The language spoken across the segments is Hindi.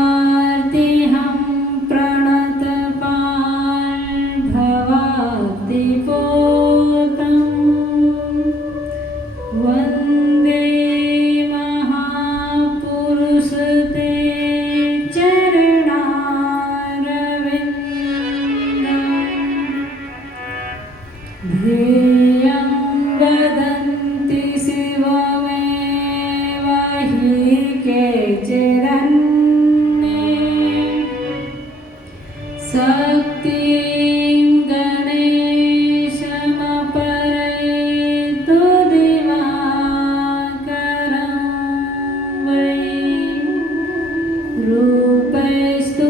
धृत्यार्तिहं प्रणतपाल्भवाब्धिपोतम् वन्दे महापुरुषते चरणारविन्दम् ध्येयं वदन्ति शिवमेव हि केचिदन्ये शक्तिं गणेशमपरयितु दिवाकरं वै रूपैस्तु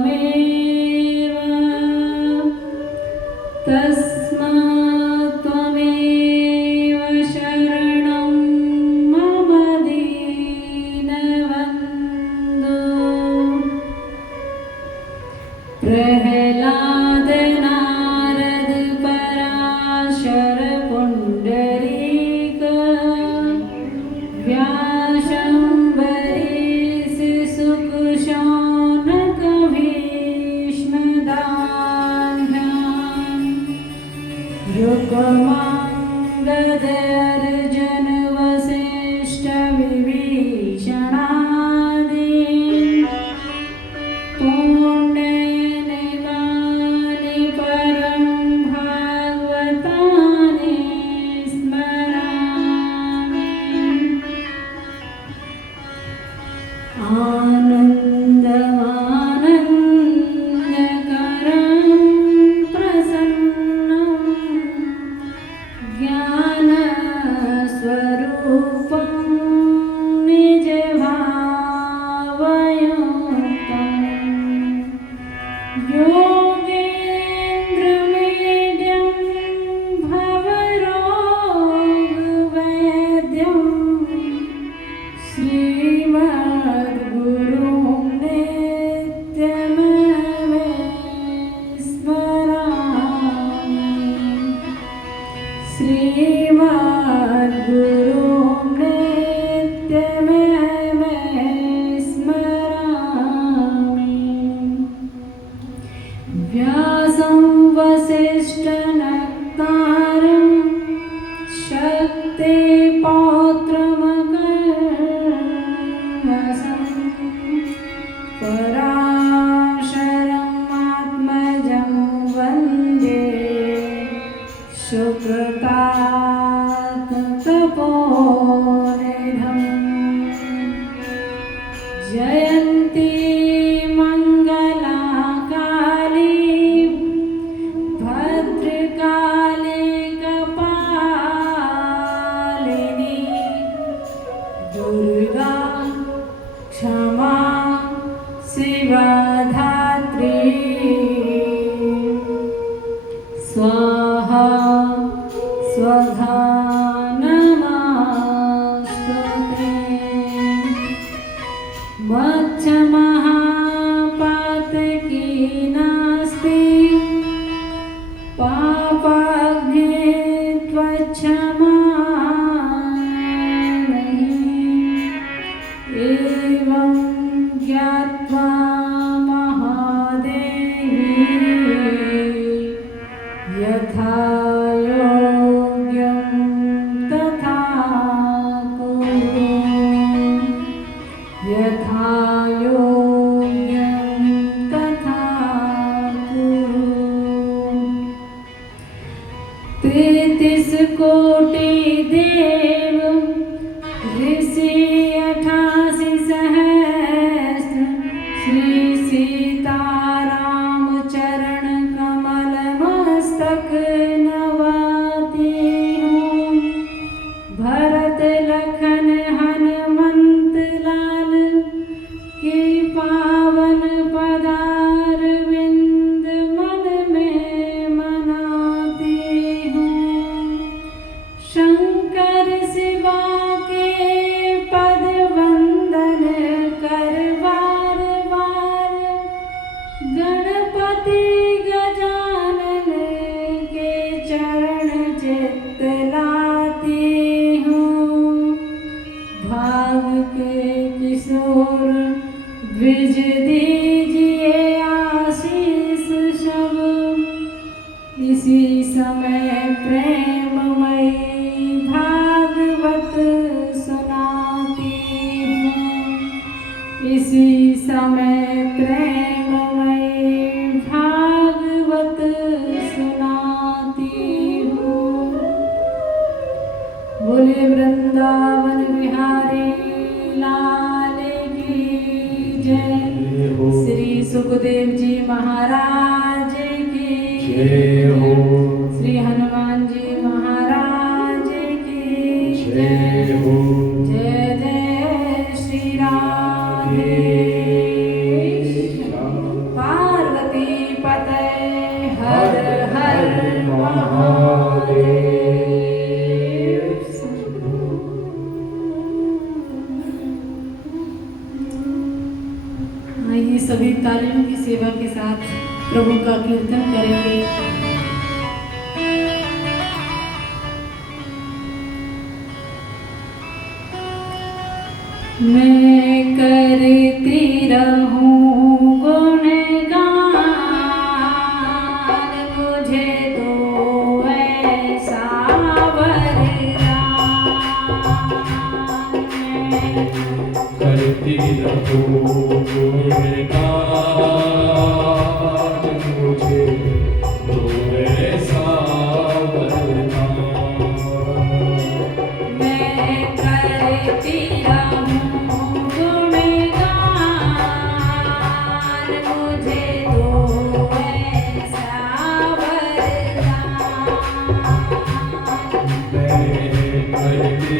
तैरविविभाषयतस्त्वमेव तस्मात् त्वमेव शरणं मम दीनबन्धो प्रह्लाद नारद पराशर पुण्डरीक व्यासंबरीषि शुक शौनक भीष्मदाभ्याम् युगमाङ्गद अर्जुन वसिष्ठ विभीषणादि पुण्यनिकानि परं भागवतानि स्मरामि आनन्दमानन्दकरं प्रसन्नं ज्ञानस्वरूपं निजभावयुक्तं योगेन्द्रमेड्यं भवरोगवैद्यं श्रीमद्गुरुं नित्यमेव स्मरामि श्रीमद्गुरुं नित्यमेव स्मरामि व्यासं वसिष्ठनक्तारं शक्तिपौत्रमकल्मषं पराशरमात्मजं वन्दे सुकृतातपोनिधम् जयन्ती मङ्गला काली भद्रकाली कपालिनी दुर्गा क्षमा शिवा धात्री स्वाहा स्वधा नमस्तुते मत्समहापातकी नास्ति पापाग्ने त्वच्छमा एवं ज्ञात्वा महादेवी यथा योग्यं तथा कुरु यथा योग्यं तथा कुरु 33 कोटि देव ऋषि 88 सहस्र श्री सीताराम चरण कमल मस्तक नवाती हूँ भरत लखन हनुमंत लाल की पावन पदार विंद मन में मनाती हूँ बोले वृंदावन बिहारी लाल की जय। श्री सुखदेव जी महाराज की जय हो। श्री हनुमान जी महाराज की जय हो। जय जय श्री राधे पार्वती पते हर हर महादेव। आइए सभी तालियों की सेवा के साथ प्रभु का कीर्तन करेंगे। मैं करती रहूं गुणगान, मुझे दो ऐसा वरदान। करती रहूं गुणगान, मुझे दो ऐसा वरदान। मैं करती रहूं गुणगान, मुझे दो ऐसा वरदान। मैं करती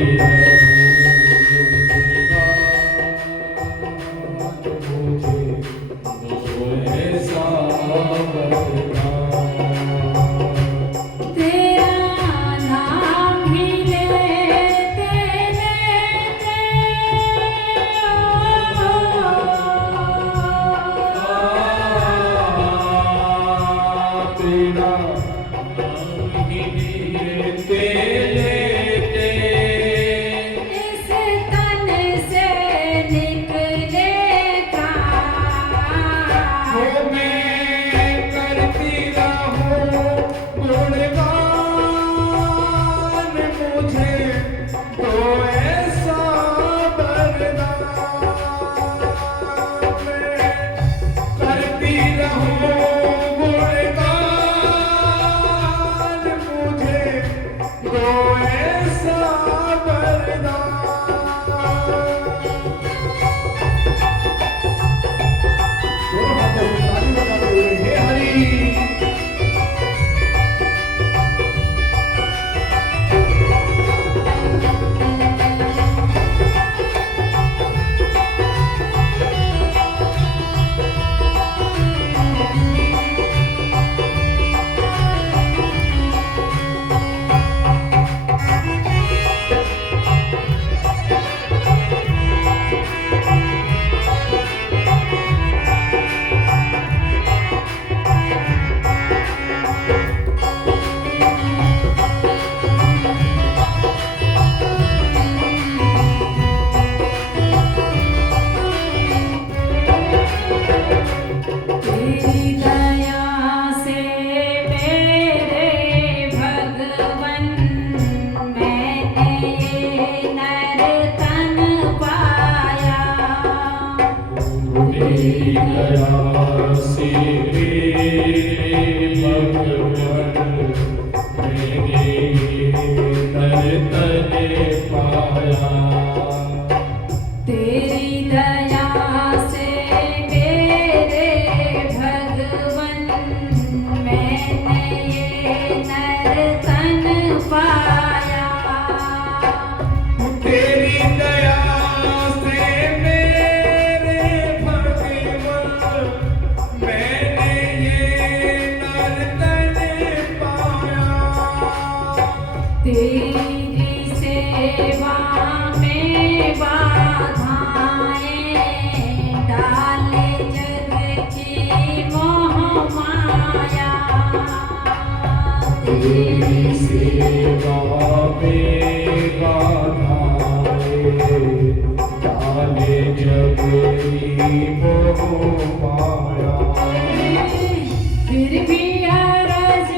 फिर भी अर्ज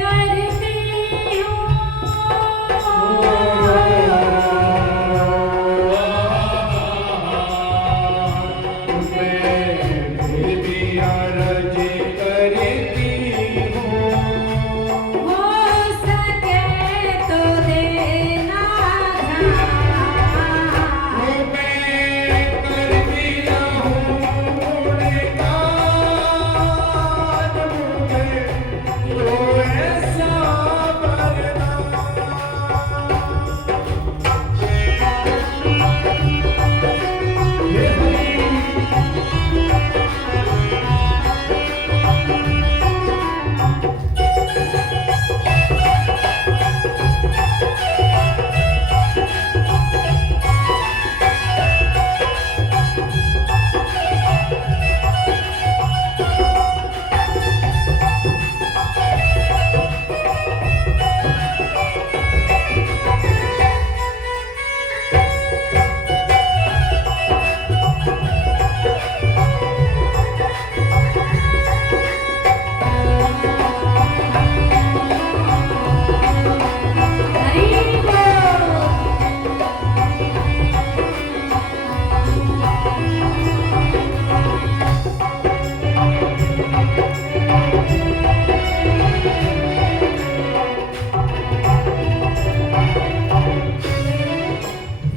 करती हूँ, फिर भी अर्ज करती हूँ। हो सके तो दे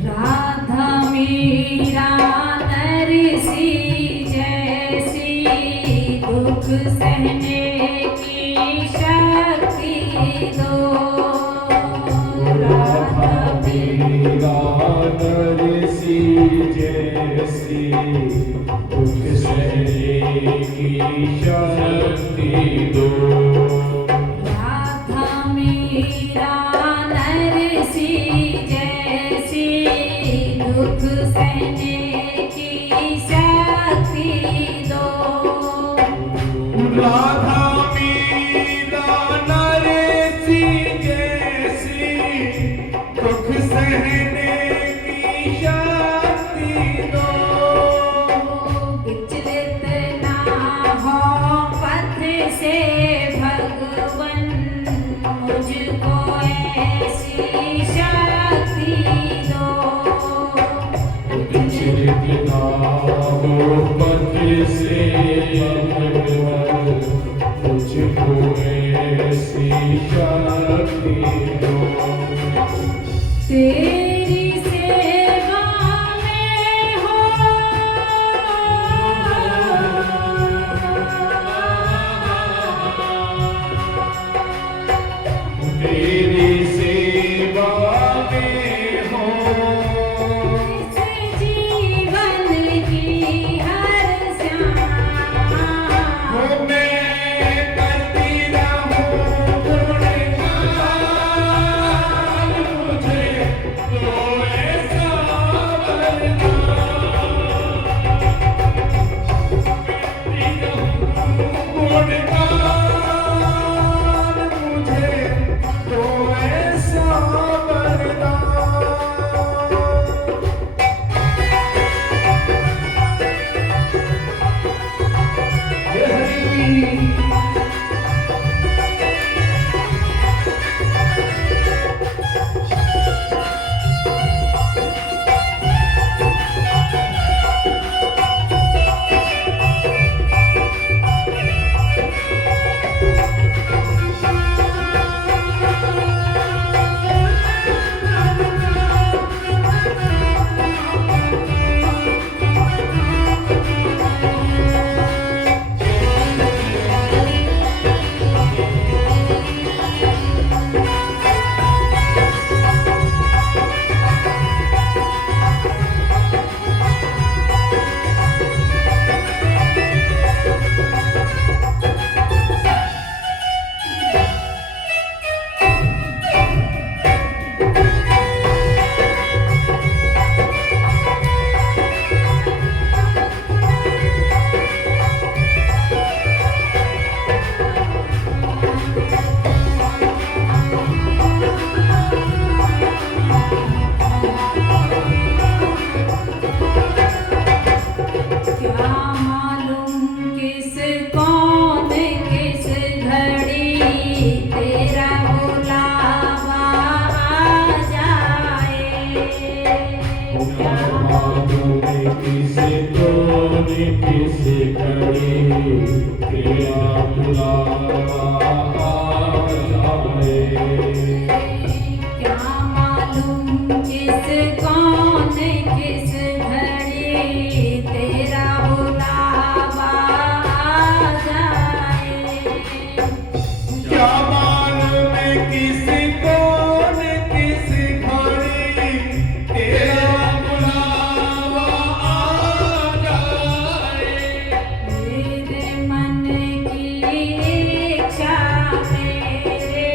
राधा मीरा नरसी जैसी दुख सहने की शक्ति दो। राधा मीरा नरसी जैसी दुख सहने की शक्ति दो। राधा मीरा नरसी जैसी दुख सहने की शक्ति दो। राधा मीरा नरसी जैसी दुख सहने की शक्ति दो। विचलित ना हो पथ से भगवन मुझको ऐसी शक्ति दो। विचलित ना हो पथ से भगवन मुझको ऐसी शक्ति दो। तेरी सेवा में हो तेरी सेवा में हो इस जीवन की हर श्याम। हो मैं करती रहूं गुणगान, मुझे तो ऐसा वरदान, मुझे तो ऐसा वरदान। क्या मालूम किस कौन किस घड़ी तेरा बुलावा आ जाए। क्या मालूम किस कौन किस घड़ी तेरा बुलावा आ जाए। क्या मालूम किस कौन किस घड़ी तेरा बुलावा आ जाए। क्या मालूम किस कौन किस घड़ी तेरा बुलावा आ जाए। मेरे मन की इच्छा मेरे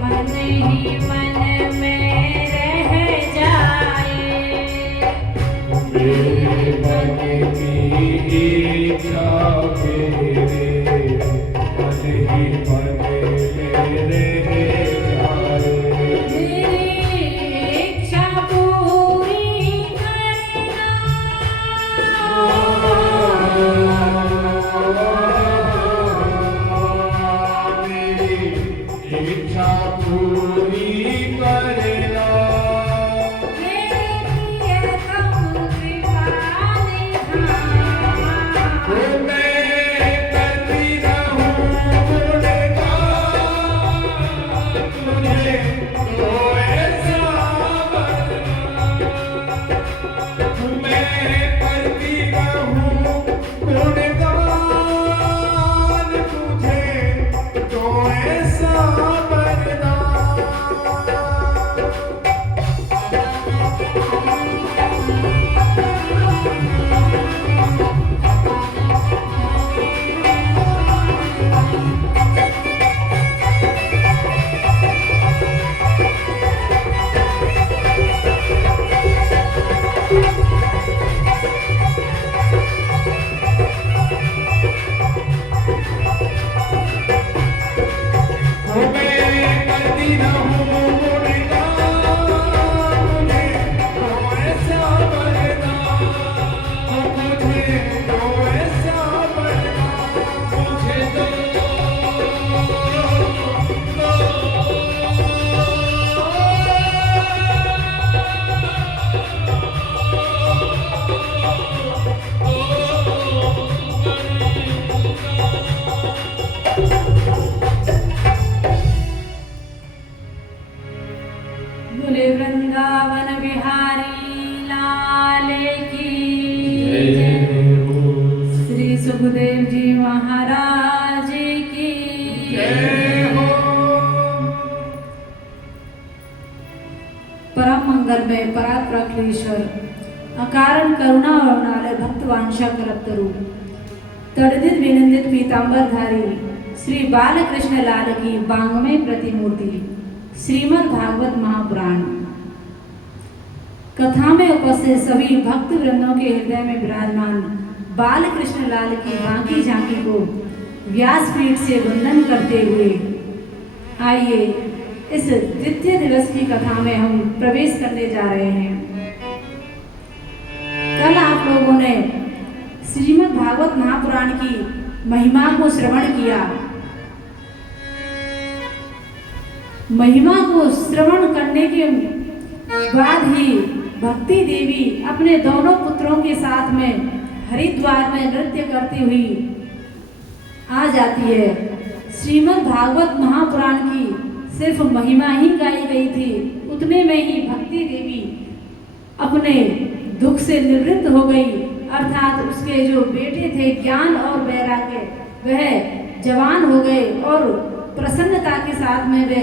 मन ही मन में रह जाए। मेरे मन की इच्छा मेरे मन ही मन में रह जाए। मेरी इच्छा पूरी करना। मेरी इच्छा पूरी करना। मेरे प्रियतम कृपा बोले वृंदावन बिहारी लाल की जय जय। हो। श्री सुखदेव जी महाराज की जय हो। परम मंगल में परात्परमेश्वर अकारण करुणा और नारे भक्त वांछा कल्पतरु तड़दित विनंदित पीतांबरधारी श्री बालकृष्ण लाल की बांगमय प्रतिमूर्ति श्रीमद् भागवत महापुराण कथा में उपस्थित सभी भक्त वृंदों के हृदय में विराजमान बालकृष्ण लाल की बांकी झांकी को व्यासपीठ से वंदन करते हुए आइए इस द्वितीय दिवस की कथा में हम प्रवेश करने जा रहे हैं। कल आप लोगों ने श्रीमद् भागवत महापुराण की महिमा को श्रवण किया। महिमा को श्रवण करने के बाद ही भक्ति देवी अपने दोनों पुत्रों के साथ में हरिद्वार में नृत्य करती हुई आ जाती है। श्रीमद् भागवत महापुराण की सिर्फ महिमा ही गाई गई थी, उतने में ही भक्ति देवी अपने दुख से निवृत्त हो गई, अर्थात उसके जो बेटे थे ज्ञान और वैराग्य वह जवान हो गए और प्रसन्नता के साथ में वे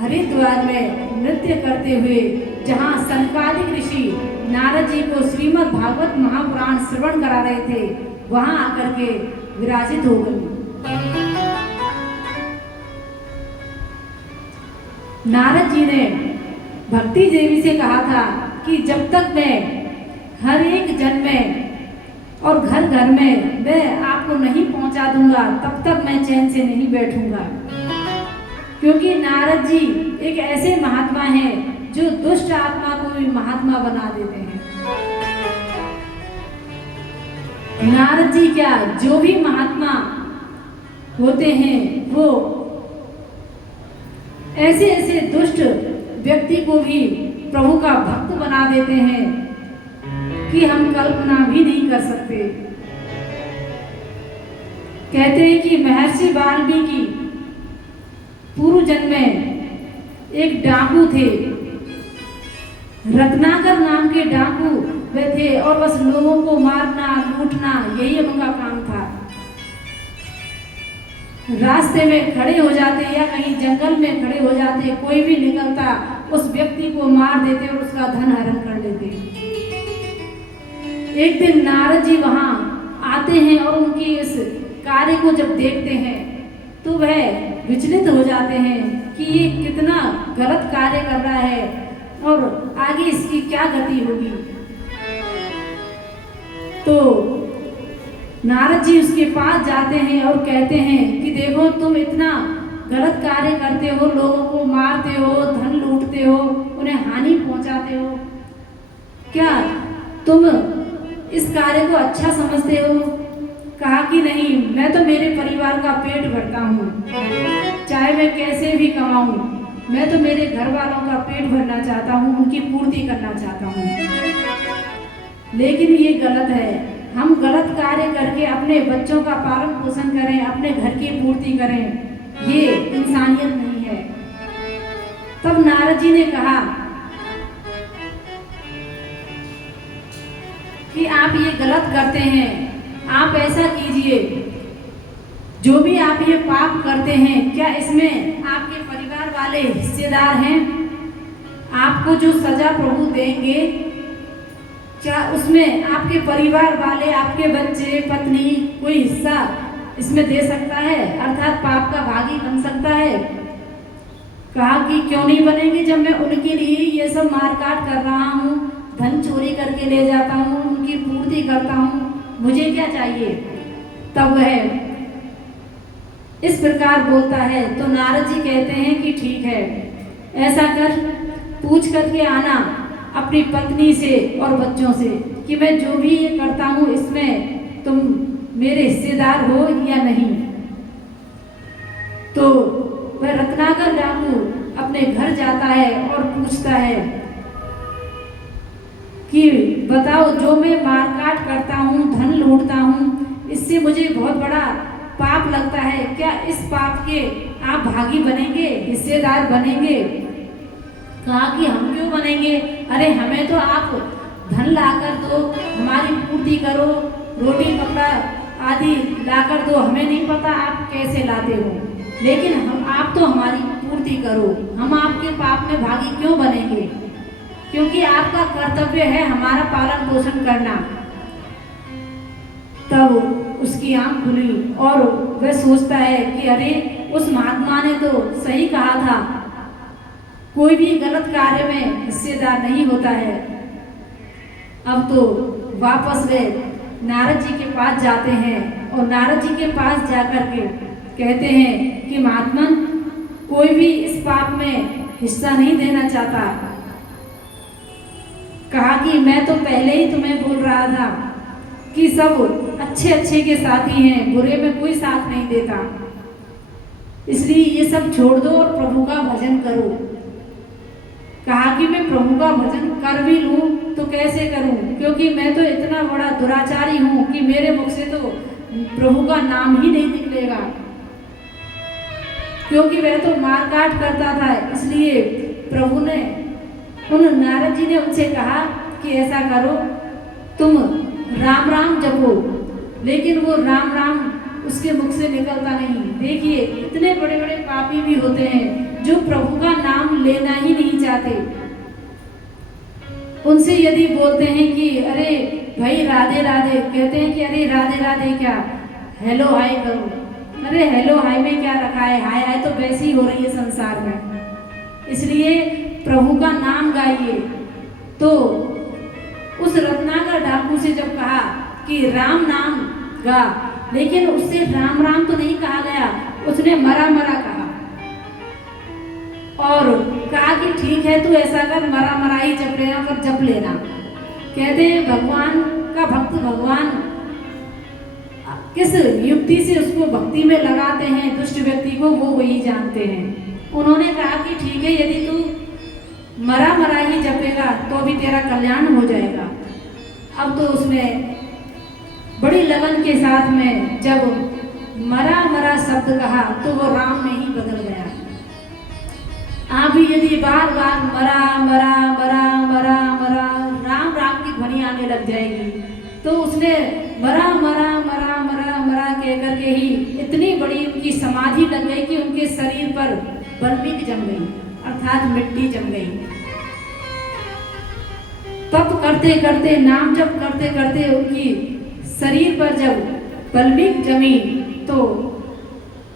हरिद्वार में नृत्य करते हुए जहाँ सनकादिक ऋषि नारद जी को श्रीमद् भागवत महापुराण श्रवण करा रहे थे वहां आकर के विराजित हो गई। नारद जी ने भक्ति देवी से कहा था कि जब तक मैं हर एक जन में और घर घर में मैं आपको नहीं पहुंचा दूंगा तब तक मैं चैन से नहीं बैठूंगा, क्योंकि नारद जी एक ऐसे महात्मा हैं जो दुष्ट आत्मा को भी महात्मा बना देते हैं। नारद जी क्या, जो भी महात्मा होते हैं वो ऐसे ऐसे दुष्ट व्यक्ति को भी प्रभु का भक्त बना देते हैं कि हम कल्पना भी नहीं कर सकते। कहते हैं कि महर्षि वाल्मीकि पूर्व जन्म में एक डाकू थे, रत्नाकर नाम के डाकू वे थे और बस लोगों को मारना लूटना यही उनका काम था। रास्ते में खड़े हो जाते या कहीं जंगल में खड़े हो जाते, कोई भी निकलता उस व्यक्ति को मार देते और उसका धन हरण कर लेते। एक दिन नारद जी वहां आते हैं और उनकी इस कार्य को जब देखते हैं तो वह विचलित हो जाते हैं कि ये कितना गलत कार्य कर रहा है और आगे इसकी क्या गति होगी। तो नारद जी उसके पास जाते हैं और कहते हैं कि देखो तुम इतना गलत कार्य करते हो, लोगों को मारते हो, धन लूटते हो, उन्हें हानि पहुंचाते हो, क्या तुम इस कार्य को अच्छा समझते हो? कहा कि नहीं, मैं तो मेरे परिवार का पेट भरता हूँ, चाहे मैं कैसे भी कमाऊँ, मैं तो मेरे घर वालों का पेट भरना चाहता हूँ, उनकी पूर्ति करना चाहता हूँ। लेकिन ये गलत है, हम गलत कार्य करके अपने बच्चों का पालन पोषण करें, अपने घर की पूर्ति करें, ये इंसानियत नहीं है। तब नारद जी ने कहा कि आप ये गलत करते हैं, आप ऐसा कीजिए, जो भी आप ये पाप करते हैं क्या इसमें आपके परिवार वाले हिस्सेदार हैं? आपको जो सजा प्रभु देंगे क्या उसमें आपके परिवार वाले, आपके बच्चे, पत्नी कोई हिस्सा इसमें दे सकता है, अर्थात पाप का भागी बन सकता है? कहा कि क्यों नहीं बनेंगे, जब मैं उनके लिए ये सब मारकाट कर रहा हूँ, धन चोरी करके ले जाता हूँ, उनकी पूर्ति करता हूँ, मुझे क्या चाहिए? तब वह इस प्रकार बोलता है तो नारद जी कहते हैं कि ठीक है, ऐसा कर, पूछ करके आना अपनी पत्नी से और बच्चों से कि मैं जो भी ये करता हूँ इसमें तुम मेरे हिस्सेदार हो या नहीं। तो वह रत्नाकर डाकू अपने घर जाता है और पूछता है कि बताओ, जो मैं मारकाट करता हूँ, धन लूटता हूँ, इससे मुझे बहुत बड़ा पाप लगता है, क्या इस पाप के आप भागी बनेंगे, हिस्सेदार बनेंगे? कहा कि हम क्यों बनेंगे, अरे हमें तो आप धन लाकर दो, हमारी पूर्ति करो, रोटी कपड़ा आदि लाकर दो, हमें नहीं पता आप कैसे लाते हो, लेकिन हम आप तो हमारी पूर्ति करो, हम आपके पाप में भागी क्यों बनेंगे, क्योंकि आपका कर्तव्य है हमारा पालन पोषण करना। तब उसकी आंख खुली और वह सोचता है कि अरे उस महात्मा ने तो सही कहा था, कोई भी गलत कार्य में हिस्सेदार नहीं होता है। अब तो वापस वे नारद जी के पास जाते हैं और नारद जी के पास जाकर के कहते हैं कि महात्मन, कोई भी इस पाप में हिस्सा नहीं देना चाहता। कहा कि मैं तो पहले ही तुम्हें बोल रहा था कि सब अच्छे अच्छे के साथी हैं, बुरे में कोई साथ नहीं देता, इसलिए ये सब छोड़ दो और प्रभु का भजन करो। कहा कि मैं प्रभु का भजन कर भी लूं तो कैसे करूं, क्योंकि मैं तो इतना बड़ा दुराचारी हूं कि मेरे मुख से तो प्रभु का नाम ही नहीं निकलेगा, क्योंकि वह तो मारकाट करता था। इसलिए प्रभु ने नारद जी ने उनसे कहा कि ऐसा करो, तुम राम राम जपो, लेकिन वो राम राम उसके मुख से निकलता नहीं। देखिए इतने बड़े बड़े पापी भी होते हैं जो प्रभु का नाम लेना ही नहीं चाहते। उनसे यदि बोलते हैं कि अरे भाई राधे राधे, कहते हैं कि अरे राधे राधे क्या, हेलो हाय करो। अरे हेलो हाय में क्या रखा है, हाय हाय तो वैसी ही हो रही है संसार में। इसलिए प्रभु का नाम गाइए। तो उस रत्नाकर डाकू से जब कहा कि राम नाम गा, लेकिन उससे राम राम तो नहीं कहा गया, उसने मरा मरा कहा और कहा कि ठीक है तू ऐसा कर, मरा मरा ही जप लेना, पर जप लेना। कहते हैं भगवान का भक्त भगवान किस युक्ति से उसको भक्ति में लगाते हैं, दुष्ट व्यक्ति को वो वही जानते हैं। उन्होंने कहा कि ठीक है, यदि तू मरा मरा ही जपेगा तो भी तेरा कल्याण हो जाएगा। अब तो उसने बड़ी लगन के साथ में जब मरा मरा शब्द कहा तो वो राम में ही बदल गया। आप भी यदि बार बार मरा मरा मरा मरा मरा राम राम की ध्वनि आने लग जाएगी, तो उसने मरा मरा मरा मरा मरा कह करके ही इतनी बड़ी उनकी समाधि लग गई कि उनके शरीर पर बर्फीक जम गई, अर्थात मिट्टी जम गई। तप करते करते, नाम जप करते करते उनकी शरीर पर जब बल्मीक जमी तो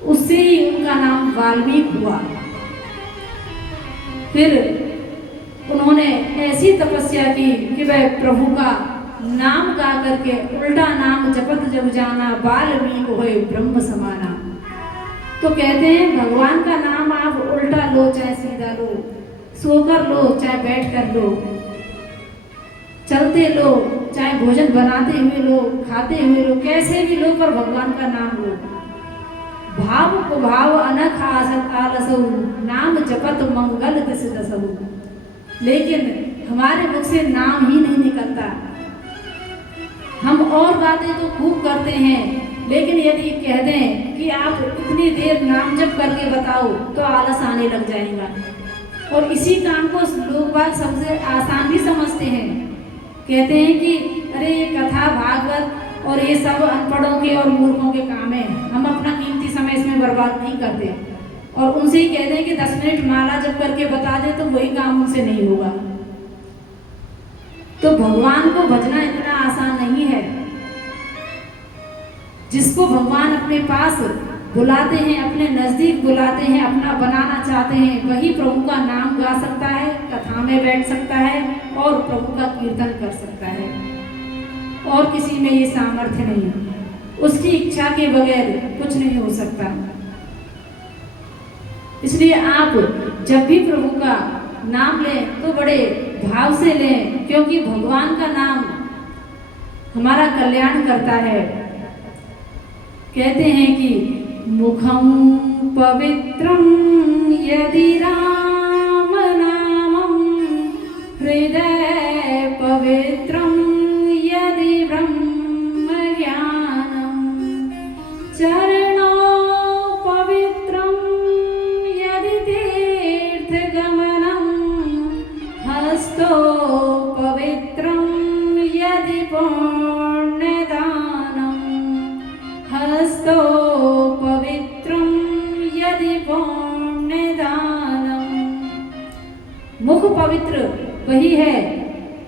उससे ही उनका नाम वाल्मीकि हुआ। फिर उन्होंने ऐसी तपस्या की कि वह प्रभु का नाम गा करके उल्टा नाम जपत जब जाना, वाल्मीकि होए ब्रह्म समाना। तो कहते हैं भगवान का नाम आप उल्टा लो चाहे सीधा लो, सोकर लो चाहे बैठ कर लो, चलते लो चाहे भोजन बनाते हुए लो, खाते हुए लो, कैसे भी लो, पर भगवान का नाम लो। भाव को भाव अनख आलसऊ, नाम जपत मंगल दिस दसऊ। लेकिन हमारे मुख से नाम ही नहीं निकलता। हम और बातें तो खूब करते हैं, लेकिन यदि कह दें कि आप इतनी देर नाम जप करके बताओ तो आलस आने लग जाएगा। और इसी काम को लोग बात सबसे आसान भी समझते हैं। कहते हैं कि अरे ये कथा भागवत और ये सब अनपढ़ों के और मूर्खों के काम है, हम अपना कीमती समय इसमें बर्बाद नहीं करते। और उनसे ही कहते हैं कि 10 मिनट माला जप करके बता दे तो वही काम उनसे नहीं होगा। तो भगवान को भजना इतना आसान नहीं है। जिसको भगवान अपने पास बुलाते हैं, अपने नजदीक बुलाते हैं, अपना बनाना चाहते हैं, वही प्रभु का नाम गा सकता है, कथा में बैठ सकता है और प्रभु का कीर्तन कर सकता है। और किसी में ये सामर्थ्य नहीं, उसकी इच्छा के बगैर कुछ नहीं हो सकता। इसलिए आप जब भी प्रभु का नाम लें तो बड़े भाव से लें, क्योंकि भगवान का नाम हमारा कल्याण करता है। कहते हैं कि मुखम पवित्रम यदि राम नामम, हृदय पवित्रम यदि ब्रह्म ज्ञानम, चरणों पवित्रम यदि तीर्थ गमनम, हस्तो पवित्रं यदि पुण्यदानं हस्तो पवित्रं यदि पुण्यदानं। मुख पवित्र वही है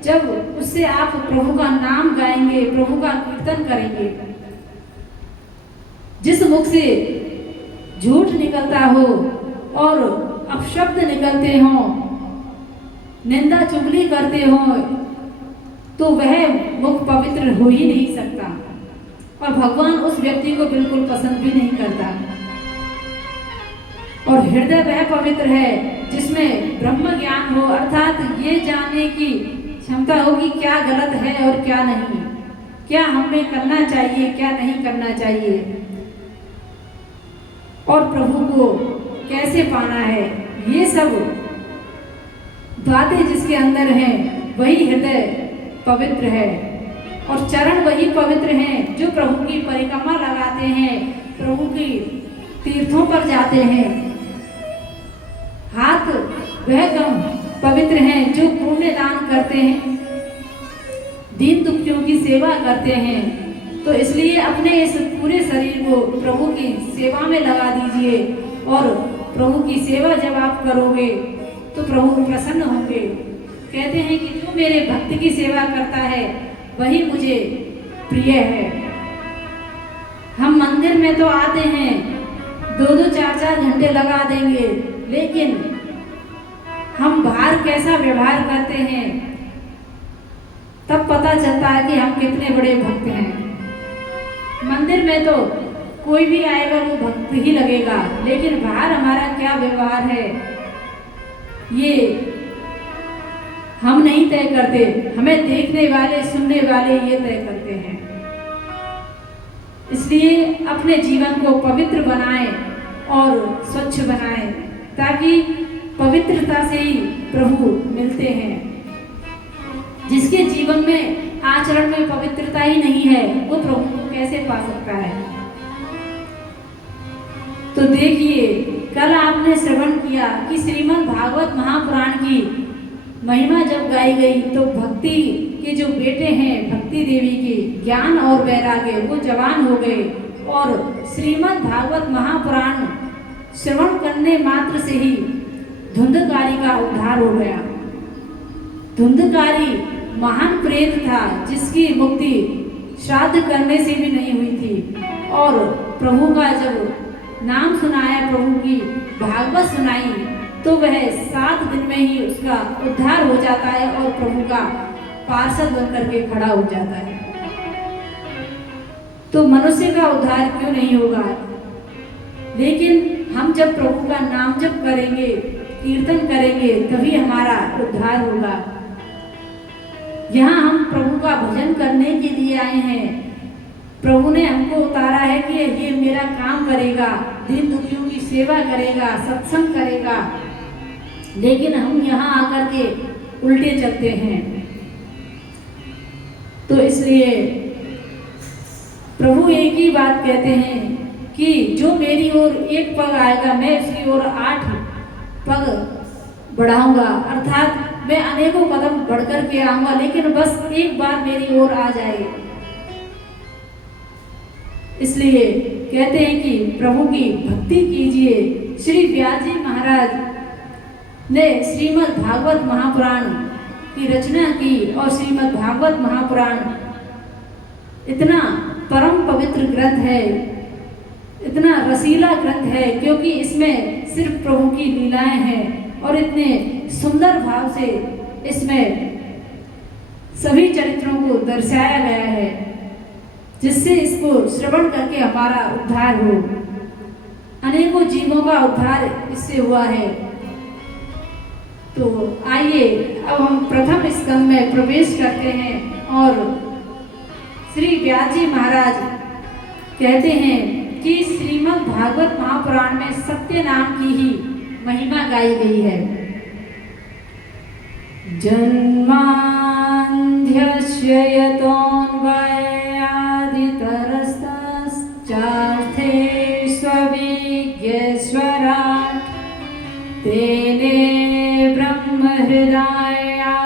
जब उससे आप प्रभु का नाम गाएंगे, प्रभु का कीर्तन करेंगे। जिस मुख से झूठ निकलता हो और अपशब्द निकलते हों, निंदा चुगली करते हो, तो वह मुख पवित्र हो ही नहीं सकता और भगवान उस व्यक्ति को बिल्कुल पसंद भी नहीं करता। और हृदय वह पवित्र है जिसमें ब्रह्म ज्ञान हो, अर्थात ये जानने की क्षमता हो कि क्या गलत है और क्या नहीं, क्या हमें करना चाहिए, क्या नहीं करना चाहिए, और प्रभु को कैसे पाना है। ये सब बातें जिसके अंदर हैं वही हृदय पवित्र है और चरण वही पवित्र हैं जो प्रभु की परिक्रमा लगाते हैं, प्रभु की तीर्थों पर जाते हैं। हाथ वह कम पवित्र हैं जो पुण्य दान करते हैं, दीन दुखियों की सेवा करते हैं। तो इसलिए अपने इस पूरे शरीर को प्रभु की सेवा में लगा दीजिए और प्रभु की सेवा जब आप करोगे तो प्रभु प्रसन्न होंगे। कहते हैं कि जो मेरे भक्त की सेवा करता है वही मुझे प्रिय है। हम मंदिर में तो आते हैं, 2-2, 4-4 घंटे लगा देंगे, लेकिन हम बाहर कैसा व्यवहार करते हैं तब पता चलता है कि हम कितने बड़े भक्त हैं। मंदिर में तो कोई भी आएगा वो भक्त ही लगेगा, लेकिन बाहर हमारा क्या व्यवहार है ये हम नहीं तय करते, हमें देखने वाले सुनने वाले ये तय करते हैं। इसलिए अपने जीवन को पवित्र बनाएं और स्वच्छ बनाएं, ताकि पवित्रता से ही प्रभु मिलते हैं। जिसके जीवन में आचरण में पवित्रता ही नहीं है वो प्रभु को कैसे पा सकता है। तो देखिए, कल आपने श्रवण किया कि श्रीमद् भागवत महापुराण की महिमा जब गाई गई तो भक्ति के जो बेटे हैं भक्ति देवी के ज्ञान और वैराग्य वो जवान हो गए और श्रीमद् भागवत महापुराण श्रवण करने मात्र से ही धुंधकारी का उद्धार हो गया। धुंधकारी महान प्रेत था जिसकी मुक्ति श्राद्ध करने से भी नहीं हुई थी, और प्रभु का जब नाम सुनाया, प्रभु की भागवत सुनाई, तो वह 7 दिन में ही उसका उद्धार हो जाता है और प्रभु का पार्षद बनकर के खड़ा हो जाता है। तो मनुष्य का उद्धार क्यों नहीं होगा? लेकिन हम जब प्रभु का नाम जप करेंगे, कीर्तन करेंगे, तभी हमारा उद्धार होगा। यहाँ हम प्रभु का भजन करने के लिए आए हैं। प्रभु ने हमको उतारा है कि ये मेरा काम करेगा, दीन दुखियों की सेवा करेगा, सत्संग करेगा, लेकिन हम यहाँ आकर के उल्टे चलते हैं। तो इसलिए प्रभु एक ही बात कहते हैं कि जो मेरी ओर 1 पग आएगा मैं उसकी ओर 8 पग बढ़ाऊंगा, अर्थात मैं अनेकों कदम बढ़कर के आऊंगा, लेकिन बस एक बार मेरी ओर आ जाए। इसलिए कहते हैं कि प्रभु की भक्ति कीजिए। श्री व्यास जी महाराज ने श्रीमद् भागवत महापुराण की रचना की और श्रीमद् भागवत महापुराण इतना परम पवित्र ग्रंथ है, इतना रसीला ग्रंथ है, क्योंकि इसमें सिर्फ प्रभु की लीलाएं हैं और इतने सुंदर भाव से इसमें सभी चरित्रों को दर्शाया गया है, जिससे इसको श्रवण करके हमारा उद्धार हो। अनेकों जीवों का उद्धार इससे हुआ है। तो आइए अब हम प्रथम स्कंद में प्रवेश करते हैं और श्री व्यास जी महाराज कहते हैं कि श्रीमद् भागवत महापुराण में सत्य नाम की ही महिमा गाई गई है। जन्मान्ध्यस्य यतोऽन्वयादितरस्तश्चार्थेष्वभिज्ञस्वराट् तेने ब्रह्महृदायादिकवये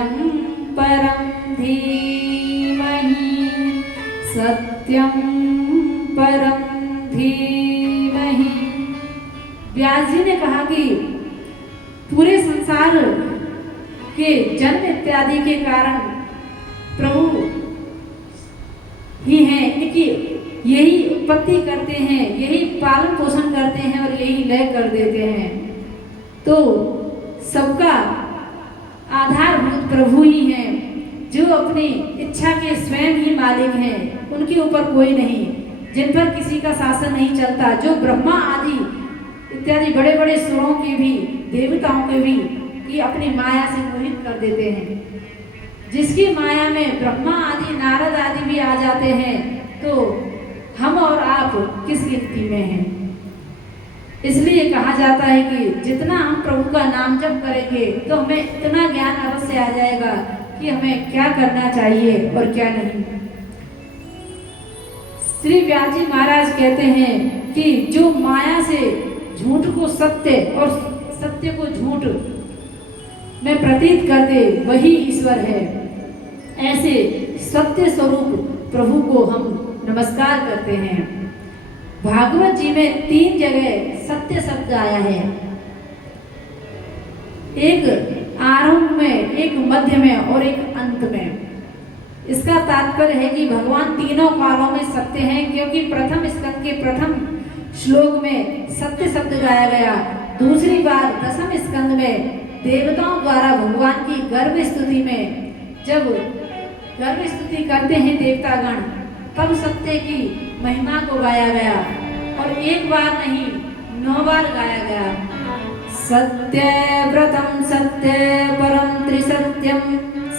सत्यं परं धीमहि सत्यं परं धीमहि। व्यास जी ने कहा कि पूरे संसार के जन्म इत्यादि के कारण प्रभु ही हैं, इनकी यही उत्पत्ति करते हैं, यही पालन पोषण करते हैं और यही लय कर देते हैं। तो सबका आधारभूत प्रभु ही हैं, जो अपनी इच्छा के स्वयं ही मालिक हैं, उनके ऊपर कोई नहीं, जिन पर किसी का शासन नहीं चलता, जो ब्रह्मा आदि इत्यादि बड़े बड़े सुरों के भी, देवताओं के भी कि अपनी माया से मोहित कर देते हैं। जिसकी माया में ब्रह्मा आदि नारद आदि भी आ जाते हैं, तो हम और आप किस गिनती में हैं। इसलिए कहा जाता है कि जितना हम प्रभु का नाम जप करेंगे तो हमें इतना ज्ञान अवश्य आ जाएगा कि हमें क्या करना चाहिए और क्या नहीं। श्री व्यास जी महाराज कहते हैं कि जो माया से झूठ को सत्य और सत्य को झूठ में प्रतीत कर दे वही ईश्वर है। ऐसे सत्य स्वरूप प्रभु को हम नमस्कार करते हैं। भागवत जी में 3 जगह सत्य शब्द आया है, एक आरंभ में, एक मध्य में और एक अंत में। इसका तात्पर्य है कि भगवान तीनों कालों में सत्य हैं, क्योंकि प्रथम स्कंद के प्रथम श्लोक में सत्य शब्द गाया गया, दूसरी बार दसम स्कंद में देवताओं द्वारा भगवान की गर्भ स्तुति में जब गर्भ स्तुति करते हैं देवतागण, तब सत्य की महिमा को गाया गया और एक बार नहीं 9 बार गाया गया। सत्य व्रतम सत्य परम त्रिसत्यम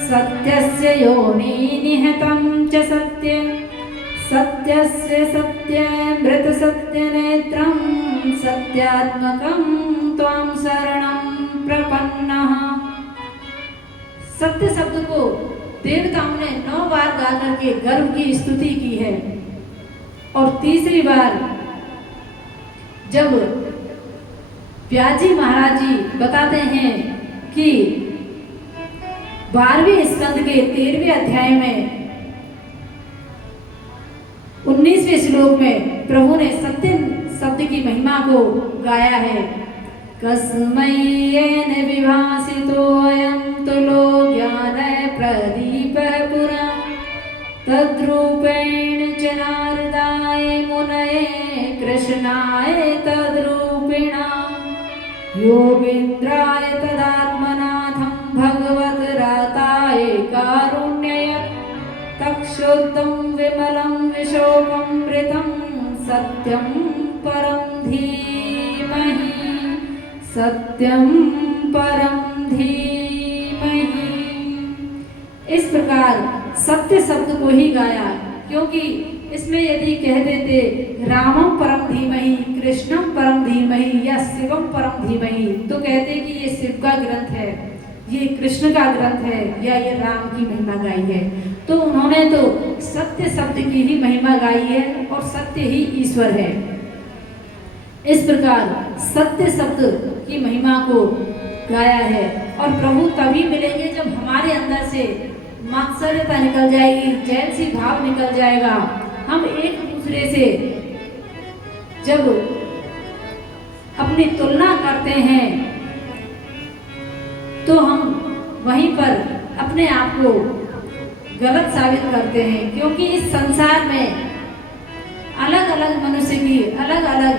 सत्यस्य योनि निहतं च सत्य सत्यस्य सत्यमृत सत्यनेत्रं सत्यात्मकं त्वां शरणं प्रपन्नः। सत्य शब्द को देवताओं ने 9 बार गा करके गर्भ की स्तुति की है और तीसरी बार जब व्यास जी महाराज जी बताते हैं कि 12वें स्कंद के 13वें अध्याय में 19वें श्लोक में प्रभु ने सत्य शब्द की महिमा को गाया है। कस्मै येन विभासितोऽयं तुलो ज्ञान प्रदीपः पुरा तद्रूपेण च नारदाय मुनये कृष्णाय तद्रूपिणा योगीन्द्राय तदात्मनाथं भगवद्राताय कारुण्यय तक्षुद्धं विमलं विशोकमृतं सत्यं परं धीमहि सत्यं परं धीमहि। इस प्रकार सत्य शब्द को ही गाया, क्योंकि इसमें यदि कह देते रामम परम धीमहि, कृष्णम परम धीमहि या शिवम परम धीमहि, तो कहते कि ये शिव का ग्रंथ है, ये कृष्ण का ग्रंथ है या ये राम की महिमा गाई है। तो उन्होंने तो सत्य शब्द की ही महिमा गाई है और सत्य ही ईश्वर है। इस प्रकार सत्य शब्द की महिमा को गाया है और प्रभु तभी मिलेंगे जब हमारे अंदर से मात्सर्यता निकल जाएगी, जैसी भाव निकल जाएगा। हम एक दूसरे से जब अपनी तुलना करते हैं तो हम वहीं पर अपने आप को गलत साबित करते हैं, क्योंकि इस संसार में अलग अलग मनुष्य की अलग अलग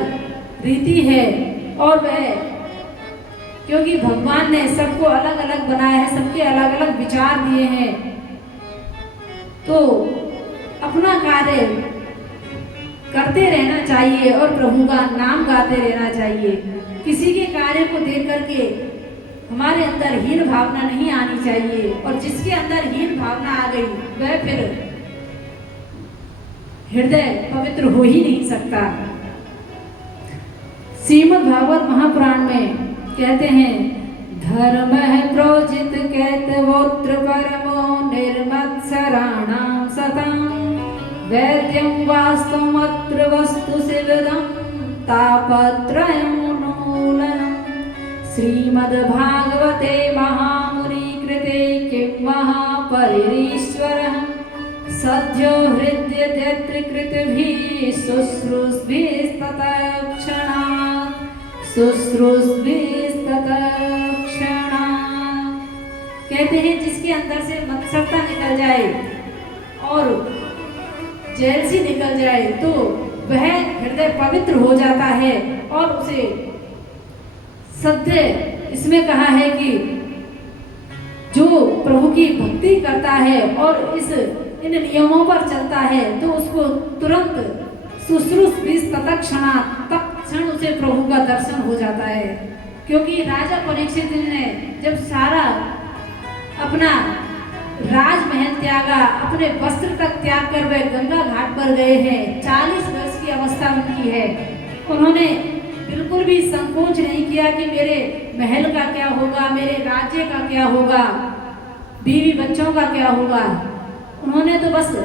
रीति है और वह क्योंकि भगवान ने सबको अलग अलग बनाया है, सबके अलग अलग विचार दिए हैं, तो अपना कार्य करते रहना चाहिए और प्रभु का नाम गाते रहना चाहिए। किसी के कार्य को देख करके हमारे अंदर हीन भावना नहीं आनी चाहिए, और जिसके अंदर हीन भावना आ गई वह फिर हृदय पवित्र हो ही नहीं सकता। श्रीमद् भागवत महापुराण में कहते हैं, धर्म है प्रोजित कैतवोत्र परमो निर्मत्सराणां सतां वैद्यं वास्तवमत्र वस्तु शिवदं तापत्रयोन्मूलनम्। श्रीमद्भागवते महामुनि कृते किं महापरिरीश्वरः सद्यो हृद्यते त्रिकृतिभिः शुश्रूषभिस्ततक्षणात्। कहते हैं जिसके अंदर से मत्सरता निकल जाए और जेलसी निकल जाए तो वह हृदय पवित्र हो जाता है और उसे सत्य इसमें कहा है कि जो प्रभु की भक्ति करता है और इन नियमों पर चलता है तो उसको तुरंत तत्क्षण उसे प्रभु का दर्शन हो जाता है। क्योंकि राजा परीक्षित ने जब सारा अपना राजमहल त्यागा, अपने वस्त्र तक त्याग कर वे गंगा घाट पर गए हैं, 40 वर्ष की अवस्था उनकी है, उन्होंने बिल्कुल भी संकोच नहीं किया कि मेरे महल का क्या होगा, मेरे राज्य का क्या होगा, बीवी बच्चों का क्या होगा। उन्होंने तो बस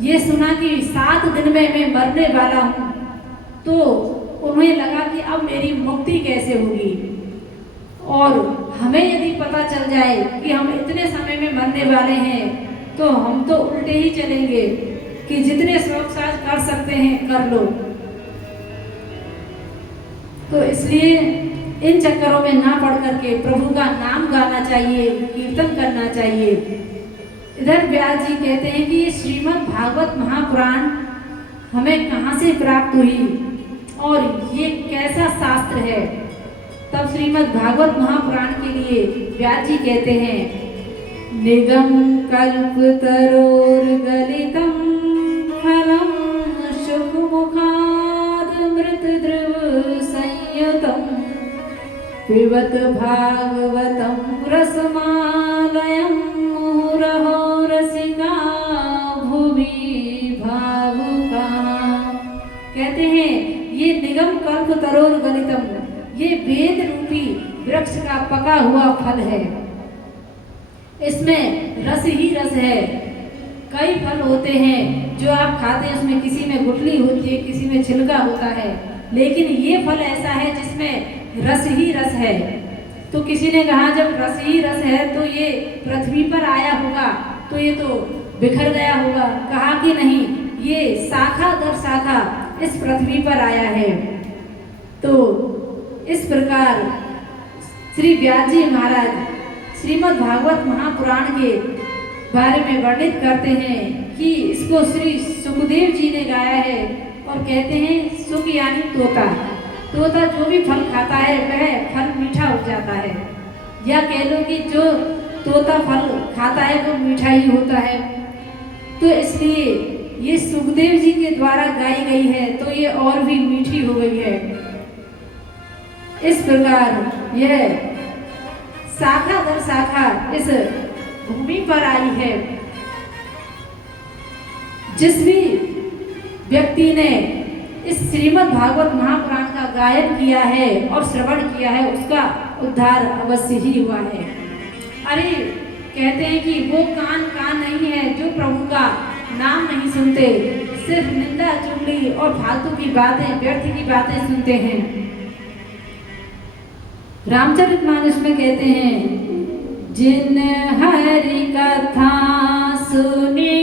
ये सुना कि 7 दिन में मैं मरने वाला हूँ, तो उन्हें लगा कि अब मेरी मुक्ति कैसे होगी। और हमें यदि पता चल जाए कि हम इतने समय में मरने वाले हैं तो हम तो उल्टे ही चलेंगे कि जितने शौक साज कर सकते हैं कर लो। तो इसलिए इन चक्करों में ना पड़ करके प्रभु का नाम गाना चाहिए, कीर्तन करना चाहिए। इधर व्यास जी कहते हैं कि ये श्रीमद् भागवत महापुराण हमें कहाँ से प्राप्त हुई और ये कैसा शास्त्र है। तब श्रीमद् भागवत महापुराण के लिए व्यास जी कहते हैं निगम कल्पतरोर्गलितं फलं शुकमुखाद् मृतद्रव संयुतं पिबत भागवतं रसमालयं मुहुरहो रसिका भुवि भावुका। कहते हैं ये निगम कल्पतरोर्गलितं, ये वेद रूपी वृक्ष का पका हुआ फल है। इसमें रस ही रस है। कई फल होते हैं जो आप खाते हैं, उसमें किसी में गुठली होती है, किसी में छिलका होता है, लेकिन ये फल ऐसा है जिसमें रस ही रस है। तो किसी ने कहा जब रस ही रस है तो ये पृथ्वी पर आया होगा तो ये तो बिखर गया होगा। कहा कि नहीं, ये शाखा दर शाखा इस पृथ्वी पर आया है। तो इस प्रकार श्री व्यास जी महाराज श्रीमद् भागवत महापुराण के बारे में वर्णित करते हैं कि इसको श्री सुखदेव जी ने गाया है और कहते हैं सुख यानी तोता। तोता जो भी फल खाता है वह फल मीठा हो जाता है, या कह लो कि जो तोता फल खाता है वो मीठा ही होता है। तो इसलिए ये सुखदेव जी के द्वारा गाई गई है तो ये और भी मीठी हो गई है। इस प्रकार यह शाखा दर शाखा इस भूमि पर आई है। जिस भी व्यक्ति ने इस श्रीमद् भागवत महापुराण का गायन किया है और श्रवण किया है उसका उद्धार अवश्य ही हुआ है। अरे कहते हैं कि वो कान नहीं है जो प्रभु का नाम नहीं सुनते, सिर्फ निंदा चुगली और फालतू की बातें, व्यर्थ की बातें सुनते हैं। रामचरितमानस में कहते हैं जिन हरि कथा सुनी